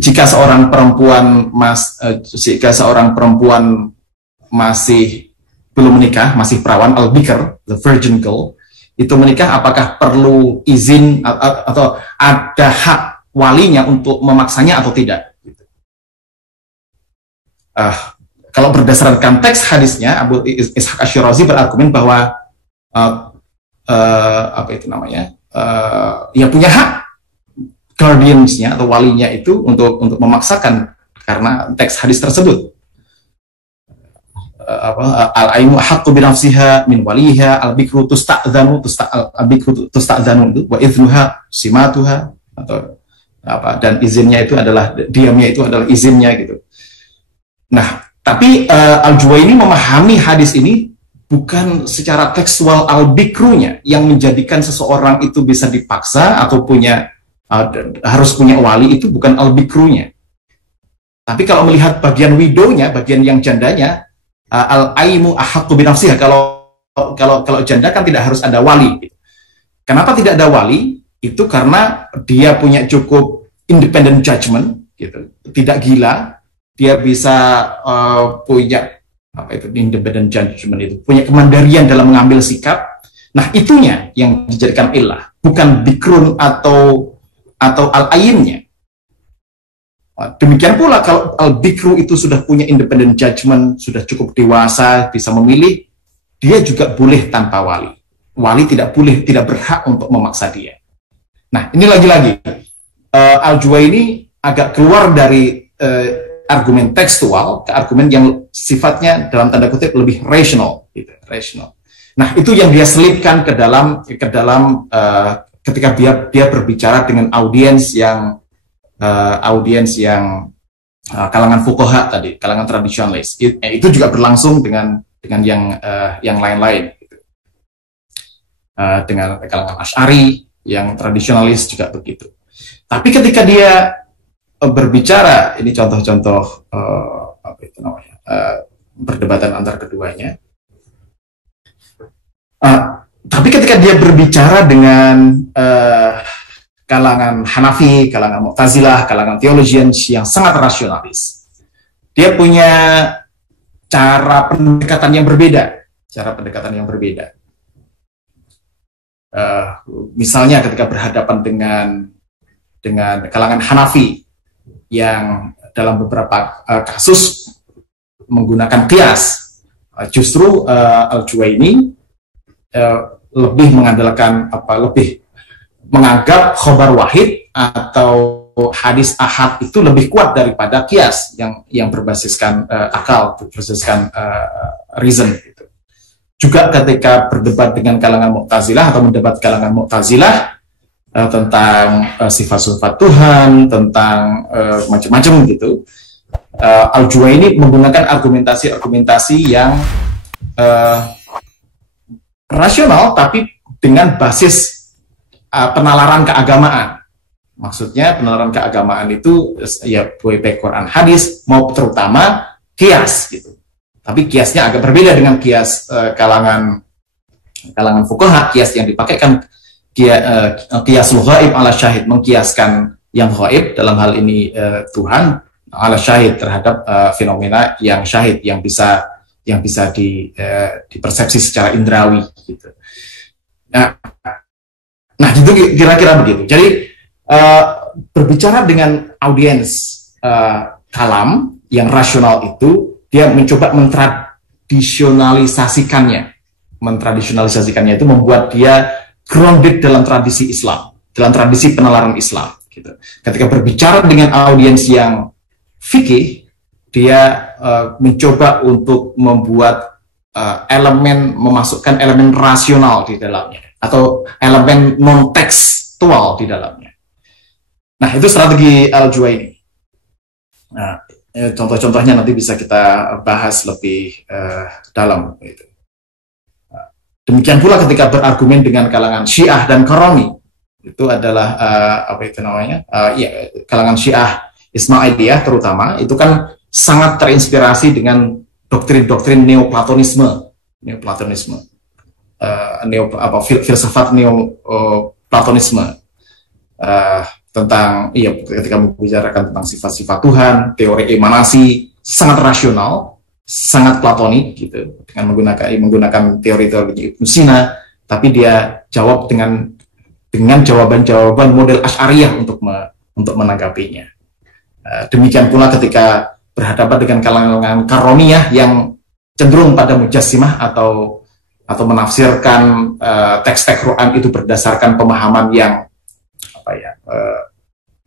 jika seorang perempuan masih belum menikah, masih perawan, al-bikr, the virgin girl, itu menikah, apakah perlu izin atau ada hak walinya untuk memaksanya atau tidak? Kalau berdasarkan teks hadisnya, Abu Ishaq Ash-Shirazi berargumen bahwa ya punya hak guardiansnya atau walinya itu untuk memaksakan karena teks hadis tersebut. Al-aimu haqqu bi nafsiha min waliha, al-bikru tusta'dzanu wa idhnuha simatuha, atau dan izinnya itu adalah diamnya itu adalah izinnya gitu. Nah, tapi Al-Juwaini memahami hadis ini bukan secara tekstual al-bikrunya yang menjadikan seseorang itu bisa dipaksa atau harus punya wali, itu bukan al-bikrunya. Tapi kalau melihat bagian widownya, bagian yang jandanya, al-aimu ahaqqu bi nafsiha, kalau janda kan tidak harus ada wali. Kenapa tidak ada wali? Itu karena dia punya cukup independent judgment gitu. Tidak gila, dia bisa punya independent judgment, itu punya kemandirian dalam mengambil sikap. Nah, itunya yang dijadikan illah, bukan bikrun atau al-ainnya. Demikian pula kalau al-bikru itu sudah punya independent judgment, sudah cukup dewasa, bisa memilih, dia juga boleh tanpa wali. Wali tidak berhak untuk memaksa dia. Nah, ini lagi-lagi Al-Juwaini agak keluar dari argumen tekstual ke argumen yang sifatnya dalam tanda kutip lebih rational, gitu, rational. Nah, itu yang dia selipkan ke dalam ketika dia berbicara dengan audiens yang kalangan fuqaha tadi, kalangan tradisionalis, itu juga berlangsung dengan yang lain-lain, gitu. Dengan kalangan Asy'ari yang tradisionalis juga begitu. Tapi ketika dia berbicara, ini contoh-contoh perdebatan antar keduanya. Tapi ketika dia berbicara dengan kalangan Hanafi, kalangan Mu'tazilah, kalangan theologians yang sangat rasionalis, dia punya cara pendekatan yang berbeda. Misalnya ketika berhadapan dengan kalangan Hanafi yang dalam beberapa kasus menggunakan qiyas, justru Al-Juwaini lebih mengandalkan lebih menganggap khobar wahid atau hadis ahad itu lebih kuat daripada qiyas yang berbasiskan akal, berbasiskan reason, gitu. Juga ketika berdebat dengan kalangan Mu'tazilah atau mendebat kalangan Mu'tazilah tentang sifat-sifat Tuhan, tentang macam-macam gitu, Al-Juwaini menggunakan argumentasi yang rasional tapi dengan basis penalaran keagamaan. Maksudnya penalaran keagamaan itu ya baik Quran hadis mau terutama qiyas gitu. Tapi qiyasnya agak berbeda dengan qiyas kalangan fuqaha. Qiyas yang dipakai kan qiyasul ghaib ala syahid, mengkiaskan yang ghaib dalam hal ini Tuhan ala syahid terhadap fenomena yang syahid yang bisa dipersepsi secara indrawi gitu. Nah, itu kira-kira begitu. Jadi berbicara dengan audiens kalam yang rasional itu, dia mencoba mentradisionalisasikannya itu membuat dia grounded dalam tradisi Islam, dalam tradisi penalaran Islam. Gitu. Ketika berbicara dengan audiens yang fikih, dia mencoba untuk membuat memasukkan elemen rasional di dalamnya, atau elemen non-tekstual di dalamnya. Nah, itu strategi Al-Juwaini. Nah, contoh-contohnya nanti bisa kita bahas lebih dalam. Gitu. Demikian pula ketika berargumen dengan kalangan Syiah dan Karami, itu adalah kalangan Syiah Ismailiyah terutama, itu kan sangat terinspirasi dengan doktrin-doktrin neoplatonisme, filsafat neoplatonisme, tentang ketika membicarakan tentang sifat-sifat Tuhan, teori emanasi sangat rasional, sangat platonik gitu, dengan menggunakan teori-teori Ibnu Sina, tapi dia jawab dengan jawaban-jawaban model Asy'ariyah untuk menanggapinya. Demikian pula ketika berhadapan dengan kalangan Karomiyah yang cenderung pada mujassimah atau menafsirkan teks-teks Quran itu berdasarkan pemahaman yang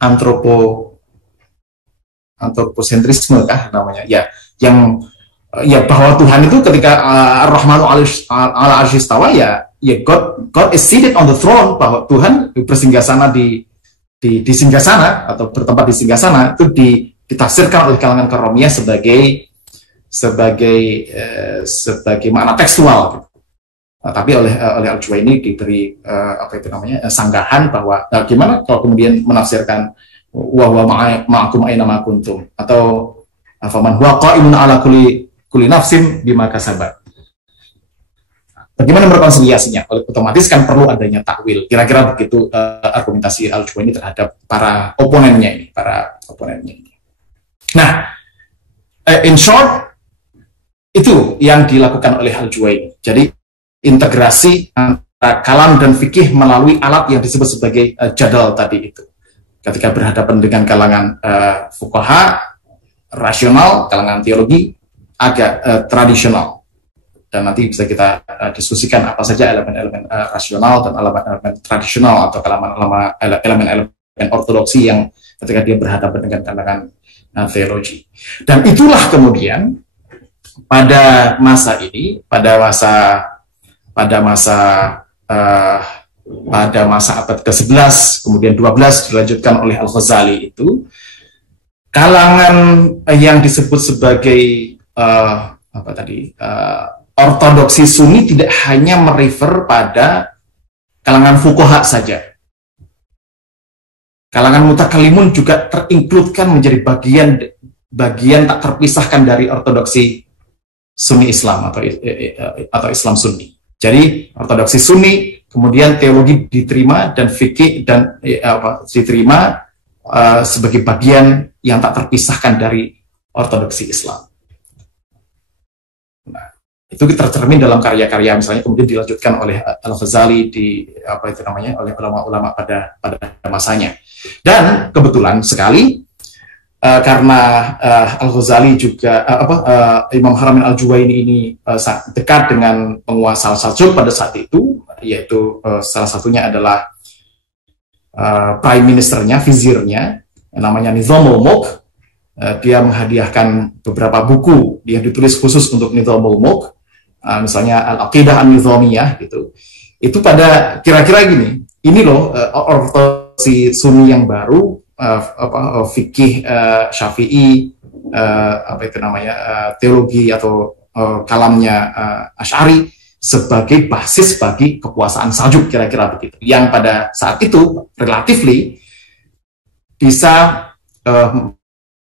antroposentrisme namanya, yang bahwa Tuhan itu ketika Ar-Rahmanu ala arsyistawa, God is seated on the throne, bahwa Tuhan bersinggasana di singgasana atau bertempat di singgasana, itu ditafsirkan oleh kalangan Karomiyah sebagai makna tekstual. Tapi oleh Al-Juwaini diberi sanggahan bahwa gimana kalau kemudian menafsirkan wa huwa ma'akum aina ma kuntum, atau faman huwa qa'imun ala kulli nafsin bima kasabat. Bagaimana merekonsiliasinya? Otomatis kan perlu adanya takwil. Kira-kira begitu argumentasi Al-Juwaini terhadap para oponennya ini. Nah, in short, itu yang dilakukan oleh Al-Juwaini. Jadi integrasi antara kalam dan fikih melalui alat yang disebut sebagai jadal tadi itu. Ketika berhadapan dengan kalangan fuqaha rasional, kalangan teologi agak tradisional. Dan nanti bisa kita diskusikan apa saja elemen-elemen rasional dan elemen tradisional atau elemen-elemen ortodoksi yang ketika dia berhadapan dengan kalangan teologi. Dan itulah kemudian pada masa ini, pada masa pada masa abad ke-11, kemudian 12 dilanjutkan oleh Al-Ghazali itu, kalangan yang disebut sebagai ortodoksi Sunni tidak hanya merefer pada kalangan fuqaha saja. Kalangan mutakallimun juga terincludekan menjadi bagian tak terpisahkan dari ortodoksi Sunni Islam atau Islam Sunni. Jadi ortodoksi Sunni, kemudian teologi diterima dan fikih dan diterima sebagai bagian yang tak terpisahkan dari ortodoksi Islam. Nah, itu tercermin dalam karya-karya misalnya kemudian dilanjutkan oleh Al-Ghazali oleh ulama-ulama pada masanya. Dan kebetulan sekali karena Al-Ghazali juga Imam Haramain Al-Juwaini ini dekat dengan penguasa Saljuk pada saat itu, yaitu salah satunya adalah prime ministernya, vizirnya, namanya Nizamul Mulk. Dia menghadiahkan beberapa buku yang ditulis khusus untuk Nizamul Mulk, misalnya Al-Aqidah An-Nizamiyah gitu. Itu pada kira-kira gini, ini loh ortodoksi Sunni yang baru, fikih Syafi'i, teologi atau kalamnya Asy'ari sebagai basis bagi kekuasaan Saljuk, kira-kira begitu. Yang pada saat itu relatively bisa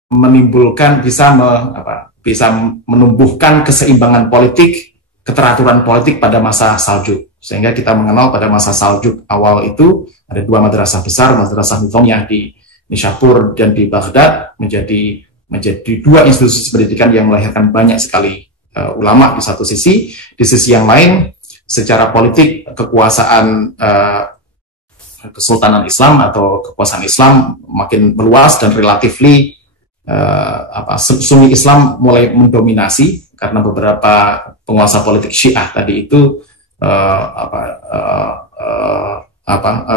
menimbulkan, bisa menumbuhkan keseimbangan politik, keteraturan politik pada masa Saljuk. Sehingga kita mengenal pada masa Saljuk awal itu ada dua madrasah besar, madrasah Nizamiyah di Nishapur dan di Baghdad, menjadi dua institusi pendidikan yang melahirkan banyak sekali ulama di satu sisi. Di sisi yang lain, secara politik kekuasaan Kesultanan Islam atau kekuasaan Islam makin meluas dan relatively Sunni Islam mulai mendominasi karena beberapa penguasa politik Syiah tadi itu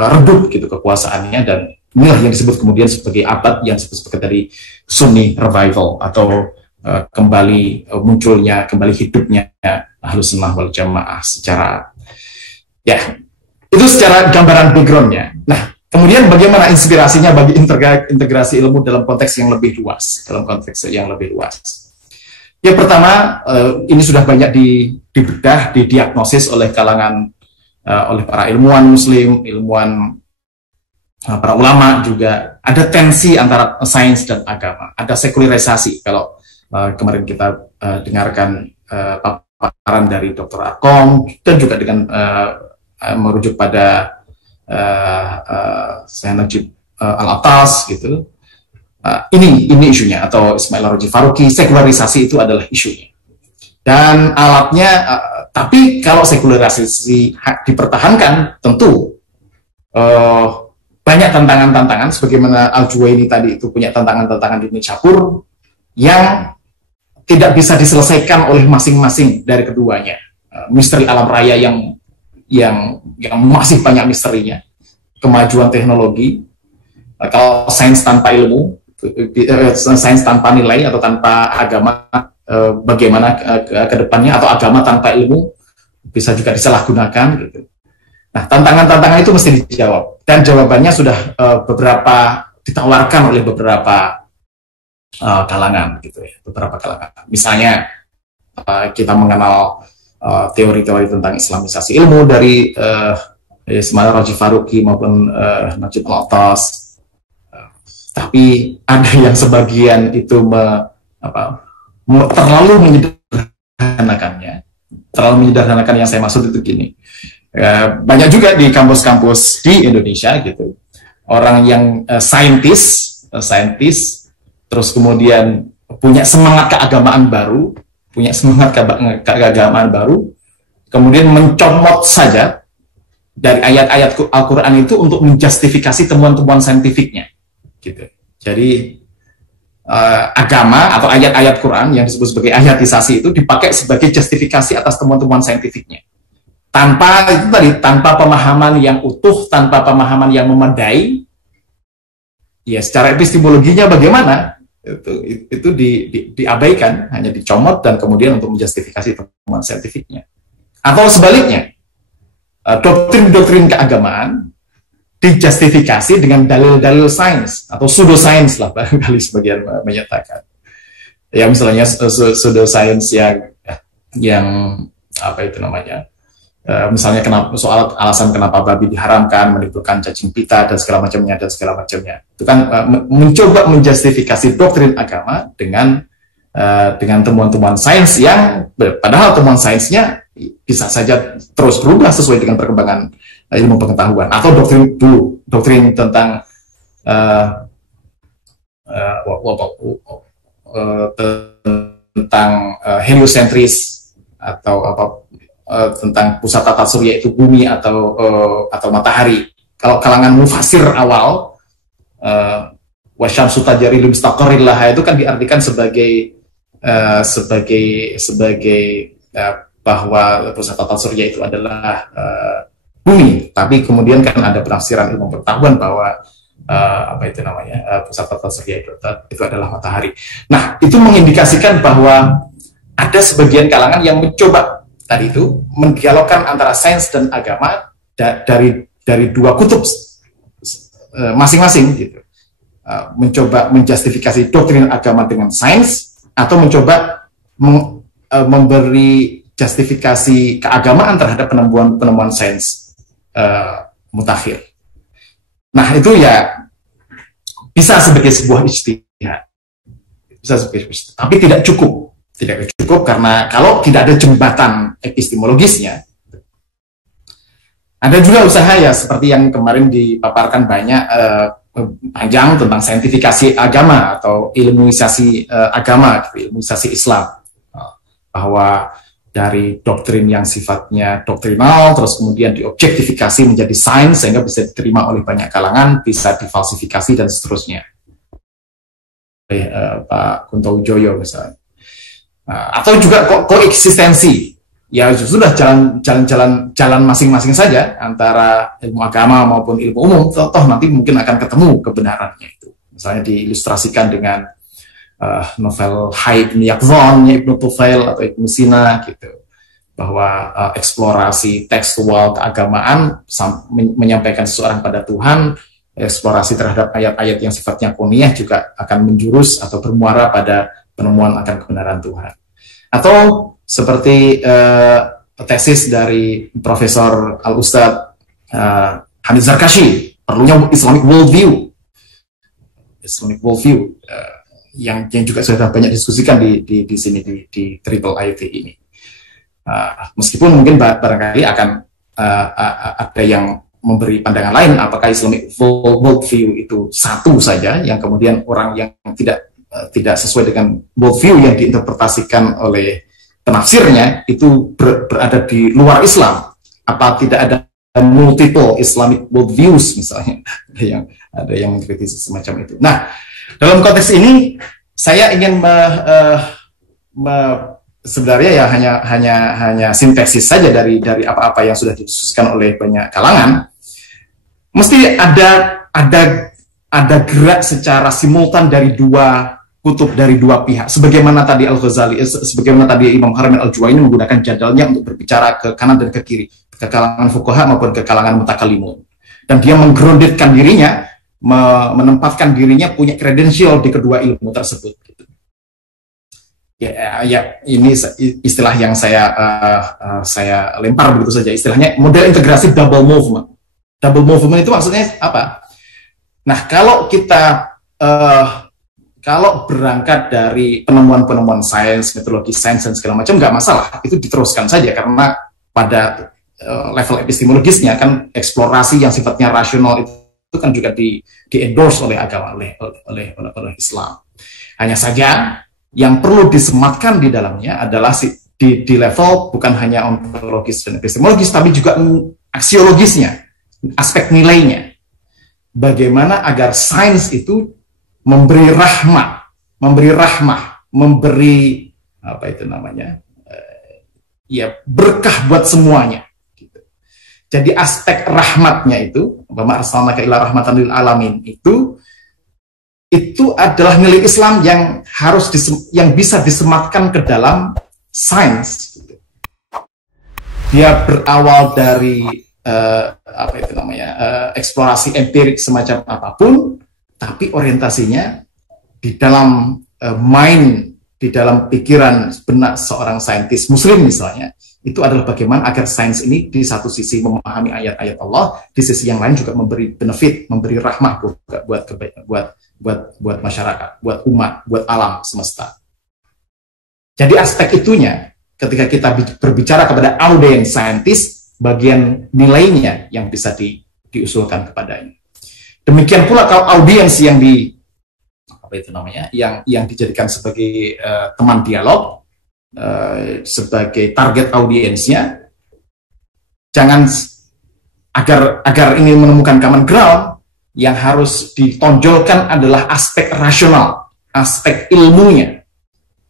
redup gitu kekuasaannya, dan inilah yang disebut kemudian sebagai abad yang disebut sebagai dari Sunni Revival atau kembali hidupnya Ahlus Sunnah wal Jamaah secara itu secara gambaran backgroundnya. Nah, kemudian bagaimana inspirasinya bagi integrasi ilmu dalam konteks yang lebih luas, Yang pertama, ini sudah banyak dibedah, didiagnosis oleh kalangan oleh para ilmuwan Muslim, para ulama juga. Ada tensi antara sains dan agama, ada sekularisasi. Kalau kemarin kita dengarkan paparan dari Dr. Arkom dan juga dengan merujuk pada Syekh Najib Al-Attas gitu. Ini isunya, atau Ismail Ar-Raji Faruqi, sekularisasi itu adalah isunya. Dan alatnya, tapi kalau sekularisasi dipertahankan, tentu banyak tantangan-tantangan, sebagaimana Al-Juwaini tadi itu punya tantangan-tantangan di Nishapur yang tidak bisa diselesaikan oleh masing-masing dari keduanya. Misteri alam raya yang masih banyak misterinya, kemajuan teknologi, kalau sains tanpa ilmu, sains tanpa nilai atau tanpa agama, bagaimana ke depannya, atau agama tanpa ilmu bisa juga disalahgunakan gitu. Nah, tantangan-tantangan itu mesti dijawab, dan jawabannya sudah beberapa ditawarkan oleh beberapa kalangan gitu ya, Misalnya kita mengenal teori-teori tentang Islamisasi ilmu dari Ismail Ar-Raji Faruqi maupun Najib Al-Attas. Tapi ada yang sebagian itu terlalu menyederhanakannya. Yang saya maksud itu gini. Banyak juga di kampus-kampus di Indonesia gitu, orang yang saintis, terus kemudian punya semangat keagamaan baru, kemudian mencomot saja dari ayat-ayat Al-Quran itu untuk menjustifikasi temuan-temuan saintifiknya, gitu. Jadi agama atau ayat-ayat Quran yang disebut sebagai ayatisasi itu dipakai sebagai justifikasi atas temuan-temuan saintifiknya, tanpa pemahaman yang utuh, tanpa pemahaman yang memadai. Ya, secara epistemologinya bagaimana? Itu diabaikan, hanya dicomot dan kemudian untuk menjustifikasi temuan saintifiknya. Atau sebaliknya, doktrin-doktrin keagamaan dijustifikasi dengan dalil-dalil sains atau pseudosains lah barangkali sebagian menyatakan. Ya misalnya pseudosains yang apa itu namanya? Misalnya soal alasan kenapa babi diharamkan, menimbulkan cacing pita dan segala macamnya. Itu kan mencoba menjustifikasi doktrin agama dengan temuan-temuan sains yang padahal temuan sainsnya bisa saja terus berubah sesuai dengan perkembangan ilmu pengetahuan, atau doktrin tentang heliosentris atau tentang pusat tata surya itu bumi atau matahari. Kalau kalangan mufasir awal, wasyamsu tajri li mustaqarrin laha itu kan diartikan sebagai bahwa pusat tata surya itu adalah bumi. Tapi kemudian kan ada penafsiran ilmu pengetahuan bahwa pusat tata surya itu adalah matahari. Nah, itu mengindikasikan bahwa ada sebagian kalangan yang mencoba tadi itu mendialogkan antara sains dan agama dari dua kutub masing-masing gitu. Mencoba menjustifikasi doktrin agama dengan sains, atau mencoba memberi justifikasi keagamaan terhadap penemuan sains mutakhir. Nah, itu ya bisa sebagai sebuah ijtihad. Tapi tidak cukup. Tidak cukup karena kalau tidak ada jembatan epistemologisnya. Ada juga usaha ya seperti yang kemarin dipaparkan banyak panjang tentang saintifikasi agama atau ilmuisasi agama, ilmuisasi Islam, bahwa dari doktrin yang sifatnya doktrinal terus kemudian diobjektifikasi menjadi sains sehingga bisa diterima oleh banyak kalangan, bisa difalsifikasi dan seterusnya. Pak Kunto Wijoyo misalnya. Atau juga koeksistensi, ya sudah jalan masing-masing saja antara ilmu agama maupun ilmu umum, toh nanti mungkin akan ketemu kebenarannya itu. Misalnya diilustrasikan dengan novel Hayy bin Yaqzan, Ibnu Tufail atau Ibnu Sina gitu, bahwa eksplorasi tekstual keagamaan menyampaikan seseorang pada Tuhan, eksplorasi terhadap ayat-ayat yang sifatnya kauniyah juga akan menjurus atau bermuara pada penemuan akan kebenaran Tuhan. Atau seperti tesis dari Profesor Al-Ustadz Hamid Zarkashi, perlunya Islamic worldview, yang juga sudah banyak diskusikan di sini di Triple IT ini. Meskipun mungkin barangkali akan ada yang memberi pandangan lain, apakah Islamic worldview itu satu saja, yang kemudian orang yang tidak sesuai dengan worldview yang diinterpretasikan oleh penafsirnya itu berada di luar Islam. Apa tidak ada multiple Islamic worldviews misalnya? Ada yang mengkritisi semacam itu. Nah, dalam konteks ini saya ingin sebenarnya ya hanya sintesis saja dari apa-apa yang sudah didiskusikan oleh banyak kalangan. Mesti ada gerak secara simultan dari dua kutub, dari dua pihak. Sebagaimana tadi Al-Ghazali, sebagaimana tadi Imam Haramain Al-Juwaini menggunakan jadalnya untuk berbicara ke kanan dan ke kiri, ke kalangan fuqaha maupun ke kalangan mutakallimun. Dan dia menggroundedkan dirinya, menempatkan dirinya punya kredensial di kedua ilmu tersebut. Ya, ini istilah yang saya lempar begitu saja. Istilahnya model integrasi double movement. Double movement itu maksudnya apa? Nah, kalau berangkat dari penemuan-penemuan sains, metodologi sains dan segala macam, nggak masalah, itu diteruskan saja karena pada level epistemologisnya kan eksplorasi yang sifatnya rasional itu kan juga di-endorse oleh agama, oleh Islam. Hanya saja yang perlu disematkan di dalamnya adalah di level bukan hanya ontologis dan epistemologis, tapi juga aksiologisnya, aspek nilainya. Bagaimana agar sains itu memberi rahmah, memberi apa itu namanya, ya berkah buat semuanya. Gitu. Jadi aspek rahmatnya itu, Bama arsalnaka ila rahmatan lil alamin itu adalah nilai Islam yang yang bisa disematkan ke dalam sains. Dia berawal dari apa itu namanya, eksplorasi empirik semacam apapun, tapi orientasinya di dalam di dalam pikiran benak seorang saintis Muslim misalnya, itu adalah bagaimana agar sains ini di satu sisi memahami ayat-ayat Allah, di sisi yang lain juga memberi benefit, memberi rahmah buat masyarakat, buat umat, buat alam semesta. Jadi aspek itunya, ketika kita berbicara kepada audiens saintis, bagian nilainya yang bisa diusulkan kepadanya. Demikian pula kalau audiens yang yang dijadikan sebagai teman dialog, sebagai target audiensnya, jangan agar ini menemukan common ground, yang harus ditonjolkan adalah aspek rasional, aspek ilmunya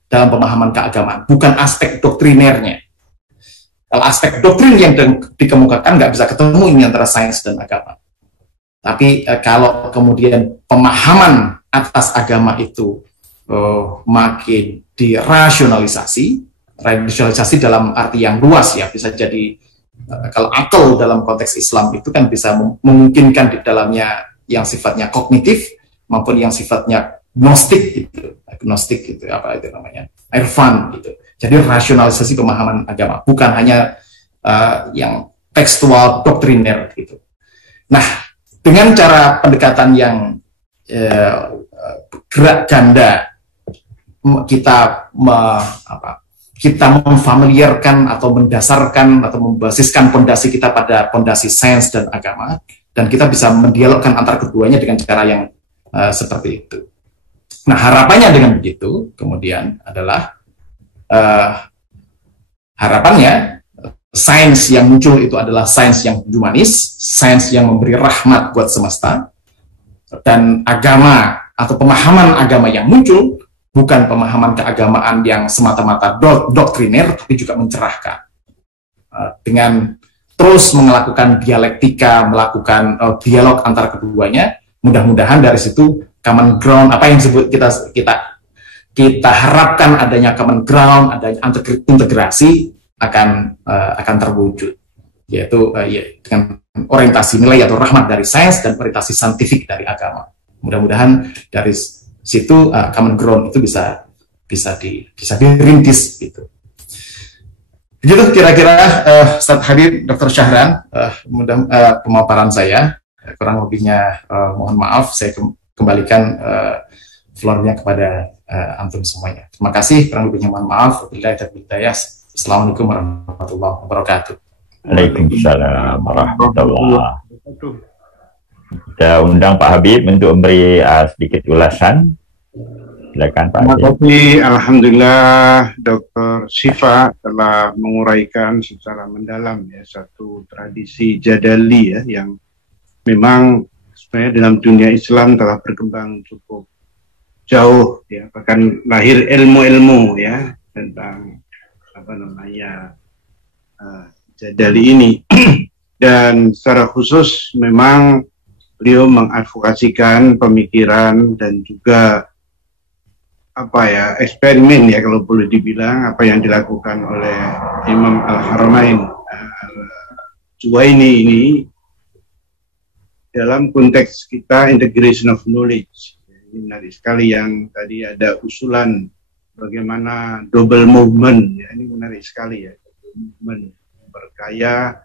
dalam pemahaman keagamaan, bukan aspek doktrinernya. Kalau aspek doktrin yang dikemukakan nggak bisa ketemu ini antara sains dan agama. Tapi kalau kemudian pemahaman atas agama itu makin dirasionalisasi dalam arti yang luas ya, bisa jadi kalau akal dalam konteks Islam itu kan bisa memungkinkan di dalamnya yang sifatnya kognitif maupun yang sifatnya gnostik gitu, apa itu namanya, irfan gitu. Jadi rasionalisasi pemahaman agama, bukan hanya yang tekstual doktriner gitu. Nah, dengan cara pendekatan yang gerak ganda, kita memfamiliarkan atau mendasarkan atau membasiskan pondasi kita pada pondasi sains dan agama, dan kita bisa mendialogkan antara keduanya dengan cara yang seperti itu. Nah, harapannya dengan begitu kemudian adalah harapannya sains yang muncul itu adalah sains yang humanis, sains yang memberi rahmat buat semesta, dan agama atau pemahaman agama yang muncul bukan pemahaman keagamaan yang semata-mata doktriner, tapi juga mencerahkan. Dengan terus melakukan dialektika, melakukan dialog antara keduanya, mudah-mudahan dari situ common ground, apa yang disebut kita harapkan adanya common ground, adanya integrasi akan terwujud, yaitu dengan orientasi nilai atau rahmat dari sains dan orientasi saintifik dari agama. Mudah-mudahan dari situ common ground itu bisa dirintis gitu. Begitu kira-kira Ustaz Habib, Dr. Syahran, pemaparan saya. Kurang lebihnya mohon maaf, saya kembalikan floornya kepada antum semuanya. Terima kasih, kurang lebihnya mohon maaf. Assalamualaikum warahmatullahi wabarakatuh. Waalaikumsalam warahmatullahi wabarakatuh. Kita undang Pak Habib untuk memberi sedikit ulasan. Silakan Pak Habib. Terima kasih. Alhamdulillah Dr. Syifa telah menguraikan secara mendalam ya satu tradisi jadali ya yang memang sebenarnya dalam dunia Islam telah berkembang cukup jauh ya, bahkan lahir ilmu-ilmu ya tentang apa namanya jadali ini. Dan secara khusus memang beliau mengadvokasikan pemikiran dan juga apa ya, eksperimen ya kalau boleh dibilang, apa yang dilakukan oleh Imam Al-Haramain Al-Juwaini ini dalam konteks kita integration of knowledge. Ini menarik sekali yang tadi ada usulan bagaimana double movement ya, ini menarik sekali ya, double movement, berkaya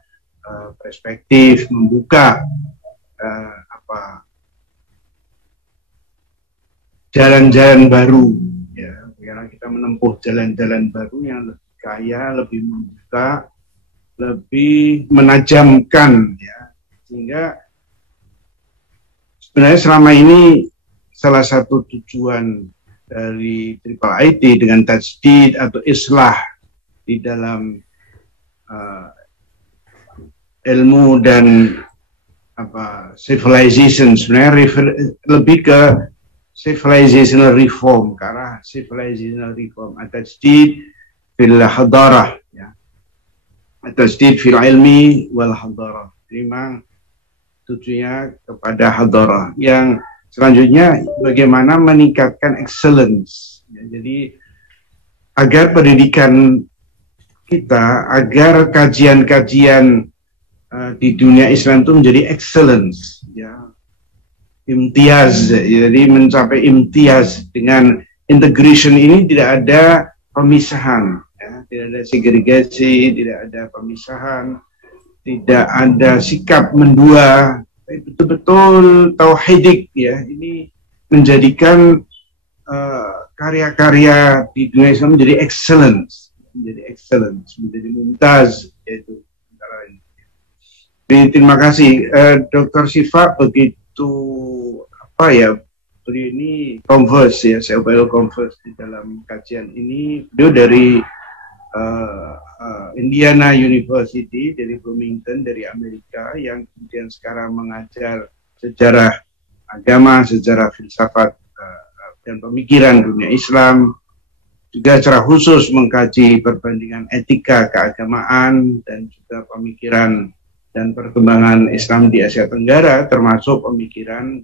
perspektif, membuka jalan-jalan baru ya, karena kita menempuh jalan-jalan baru yang lebih kaya, lebih membuka, lebih menajamkan ya, sehingga sebenarnya selama ini salah satu tujuan dari Triple IT dengan tajdid atau islah di dalam ilmu dan civilization, sebenarnya lebih ke civilizational reform, ke arah civilizational reform, tajdid fil hadarah ya, tajdid fil ilmi wal hadarah. Memang tujuannya kepada hadarah. Yang selanjutnya bagaimana meningkatkan excellence ya, jadi agar pendidikan kita, agar kajian-kajian di dunia Islam itu menjadi excellence, ya, imtiaz, jadi mencapai imtiaz. Dengan integration ini tidak ada pemisahan, ya, tidak ada segregasi, tidak ada pemisahan, tidak ada sikap mendua, betul-betul tauhidik, ya. Ini menjadikan karya-karya di dunia Islam menjadi excellence, menjadi mumtaz, yaitu antara ini. Jadi, terima kasih, Dr. Syifa, begitu apa ya, beliau ini converse, ya, saya converse di dalam kajian ini. Beliau dari Indiana University, dari Bloomington, dari Amerika, yang kemudian sekarang mengajar sejarah agama, sejarah filsafat dan pemikiran dunia Islam, juga secara khusus mengkaji perbandingan etika keagamaan dan juga pemikiran dan perkembangan Islam di Asia Tenggara, termasuk pemikiran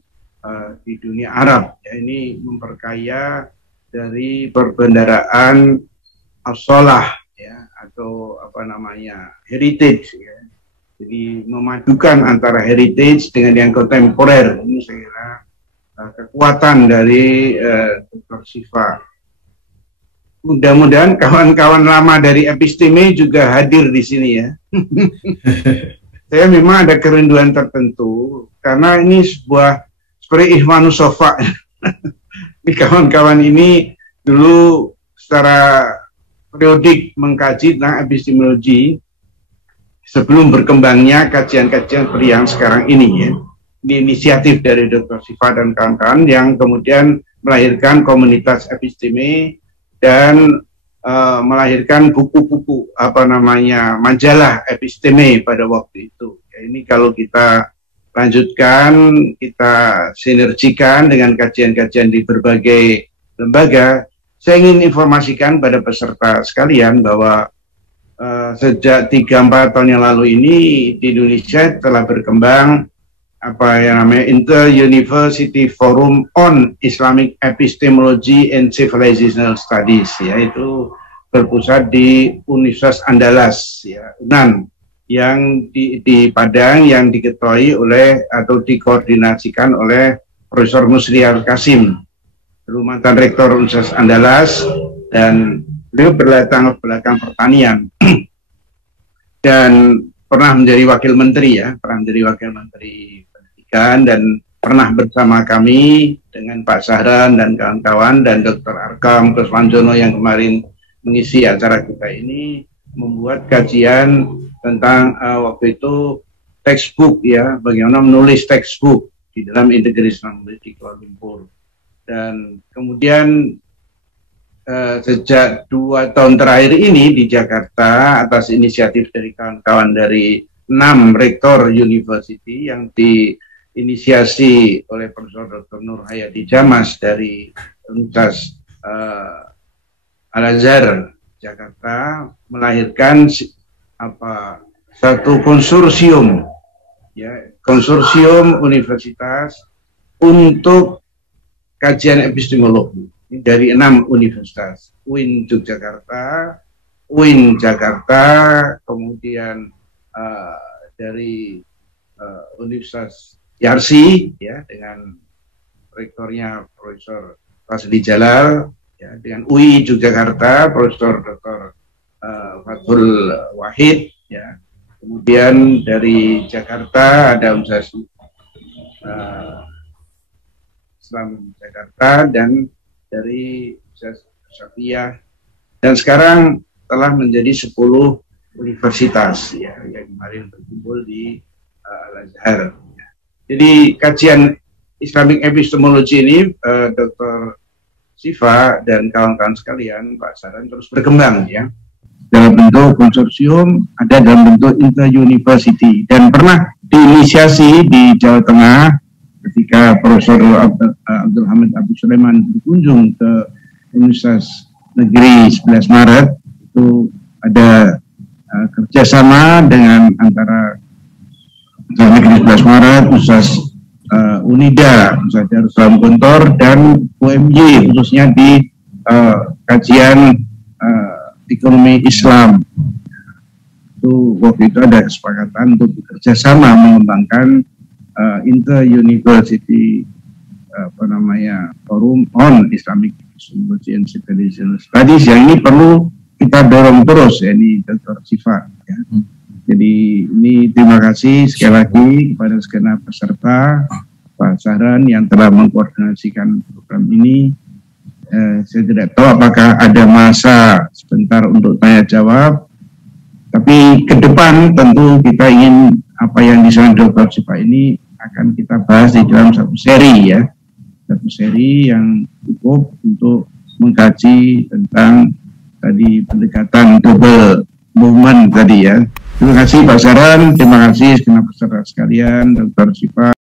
di dunia Arab. Ya, ini memperkaya dari perbendaraan as-shalah, ya, atau apa namanya, heritage, ya. Jadi memadukan antara heritage dengan yang kontemporer. Ini saya kira kekuatan dari Dr. Syifa. Mudah-mudahan kawan-kawan lama dari Episteme juga hadir di sini, ya. Saya memang ada kerinduan tertentu karena ini sebuah seperti Ikhwanus Sofa. Kawan-kawan ini dulu secara periodik mengkaji tentang epistemologi sebelum berkembangnya kajian-kajian seperti yang sekarang ini, ya. Ini inisiatif dari Dr. Syifa dan kawan-kawan yang kemudian melahirkan komunitas Episteme dan melahirkan buku-buku, apa namanya, majalah Episteme pada waktu itu. Ya, ini kalau kita lanjutkan, kita sinergikan dengan kajian-kajian di berbagai lembaga. Saya ingin informasikan pada peserta sekalian bahwa sejak 3-4 tahun yang lalu ini di Indonesia telah berkembang apa yang namanya Inter-University Forum on Islamic Epistemology and Civilizational Studies, yaitu berpusat di Universitas Andalas, ya, UNAN, yang di Padang, yang diketuai oleh atau dikoordinasikan oleh Profesor Musri Al-Qasim, mantan Rektor Universitas Andalas, dan beliau berlatar belakang pertanian dan pernah menjadi wakil menteri, ya, pernah menjadi wakil menteri pendidikan, dan pernah bersama kami dengan Pak Sahran dan kawan-kawan dan Dr. Arkam Kuswanjono yang kemarin mengisi acara kita ini, membuat kajian tentang waktu itu textbook, ya, bagaimana menulis textbook di dalam integrasi di Kuala Lumpur. Dan kemudian sejak 2 tahun terakhir ini di Jakarta, atas inisiatif dari kawan-kawan dari 6 rektor university yang diinisiasi oleh Profesor Dr. Nur Hayati Jamas dari Universitas Al-Azhar Jakarta, melahirkan satu konsorsium, ya, konsorsium universitas untuk kajian epistemologi dari 6 universitas, UIN Yogyakarta, UIN Jakarta, kemudian dari Universitas Yarsi, ya, dengan rektornya Profesor Fasli Jalal, ya, dengan UI Yogyakarta Profesor Dr. Fathul Wahid, ya. Kemudian dari Jakarta ada Universitas Islam Jakarta, dan dari Syafi'iyah, dan sekarang telah menjadi 10 universitas, ya, yang kemarin berkumpul di Al-Azhar. Jadi kajian Islamic Epistemology ini, Dr. Syifa dan kawan-kawan sekalian, Pak Saran, terus berkembang, ya, dalam bentuk konsorsium, ada dalam bentuk inter-university, dan pernah diinisiasi di Jawa Tengah ketika Profesor Abdul Hamid Abu Sulaiman berkunjung ke Universitas Negeri 11 Maret, itu ada kerjasama dengan antara Universitas Negeri 11 Maret, Universitas Unida, Universitas Darussalam Gontor, dan UMY, khususnya di kajian ekonomi Islam. itu waktu itu ada kesepakatan untuk bekerja sama mengembangkan inter-university forum on Islamic Sociology and Civilization Studies yang ini perlu kita dorong terus ya, ini Dr. Siva ya. Jadi ini terima kasih sekali lagi kepada segenap peserta, Pak Sahran yang telah mengkoordinasikan program ini. Saya tidak tahu apakah ada masa sebentar untuk tanya jawab, tapi ke depan tentu kita ingin apa yang disampaikan Dr. Siva ini akan kita bahas di dalam satu seri ya, satu seri yang cukup untuk mengkaji tentang tadi pendekatan double movement tadi ya. Terima kasih Pak Sahran, terima kasih segenap peserta sekalian, Dr. Siva.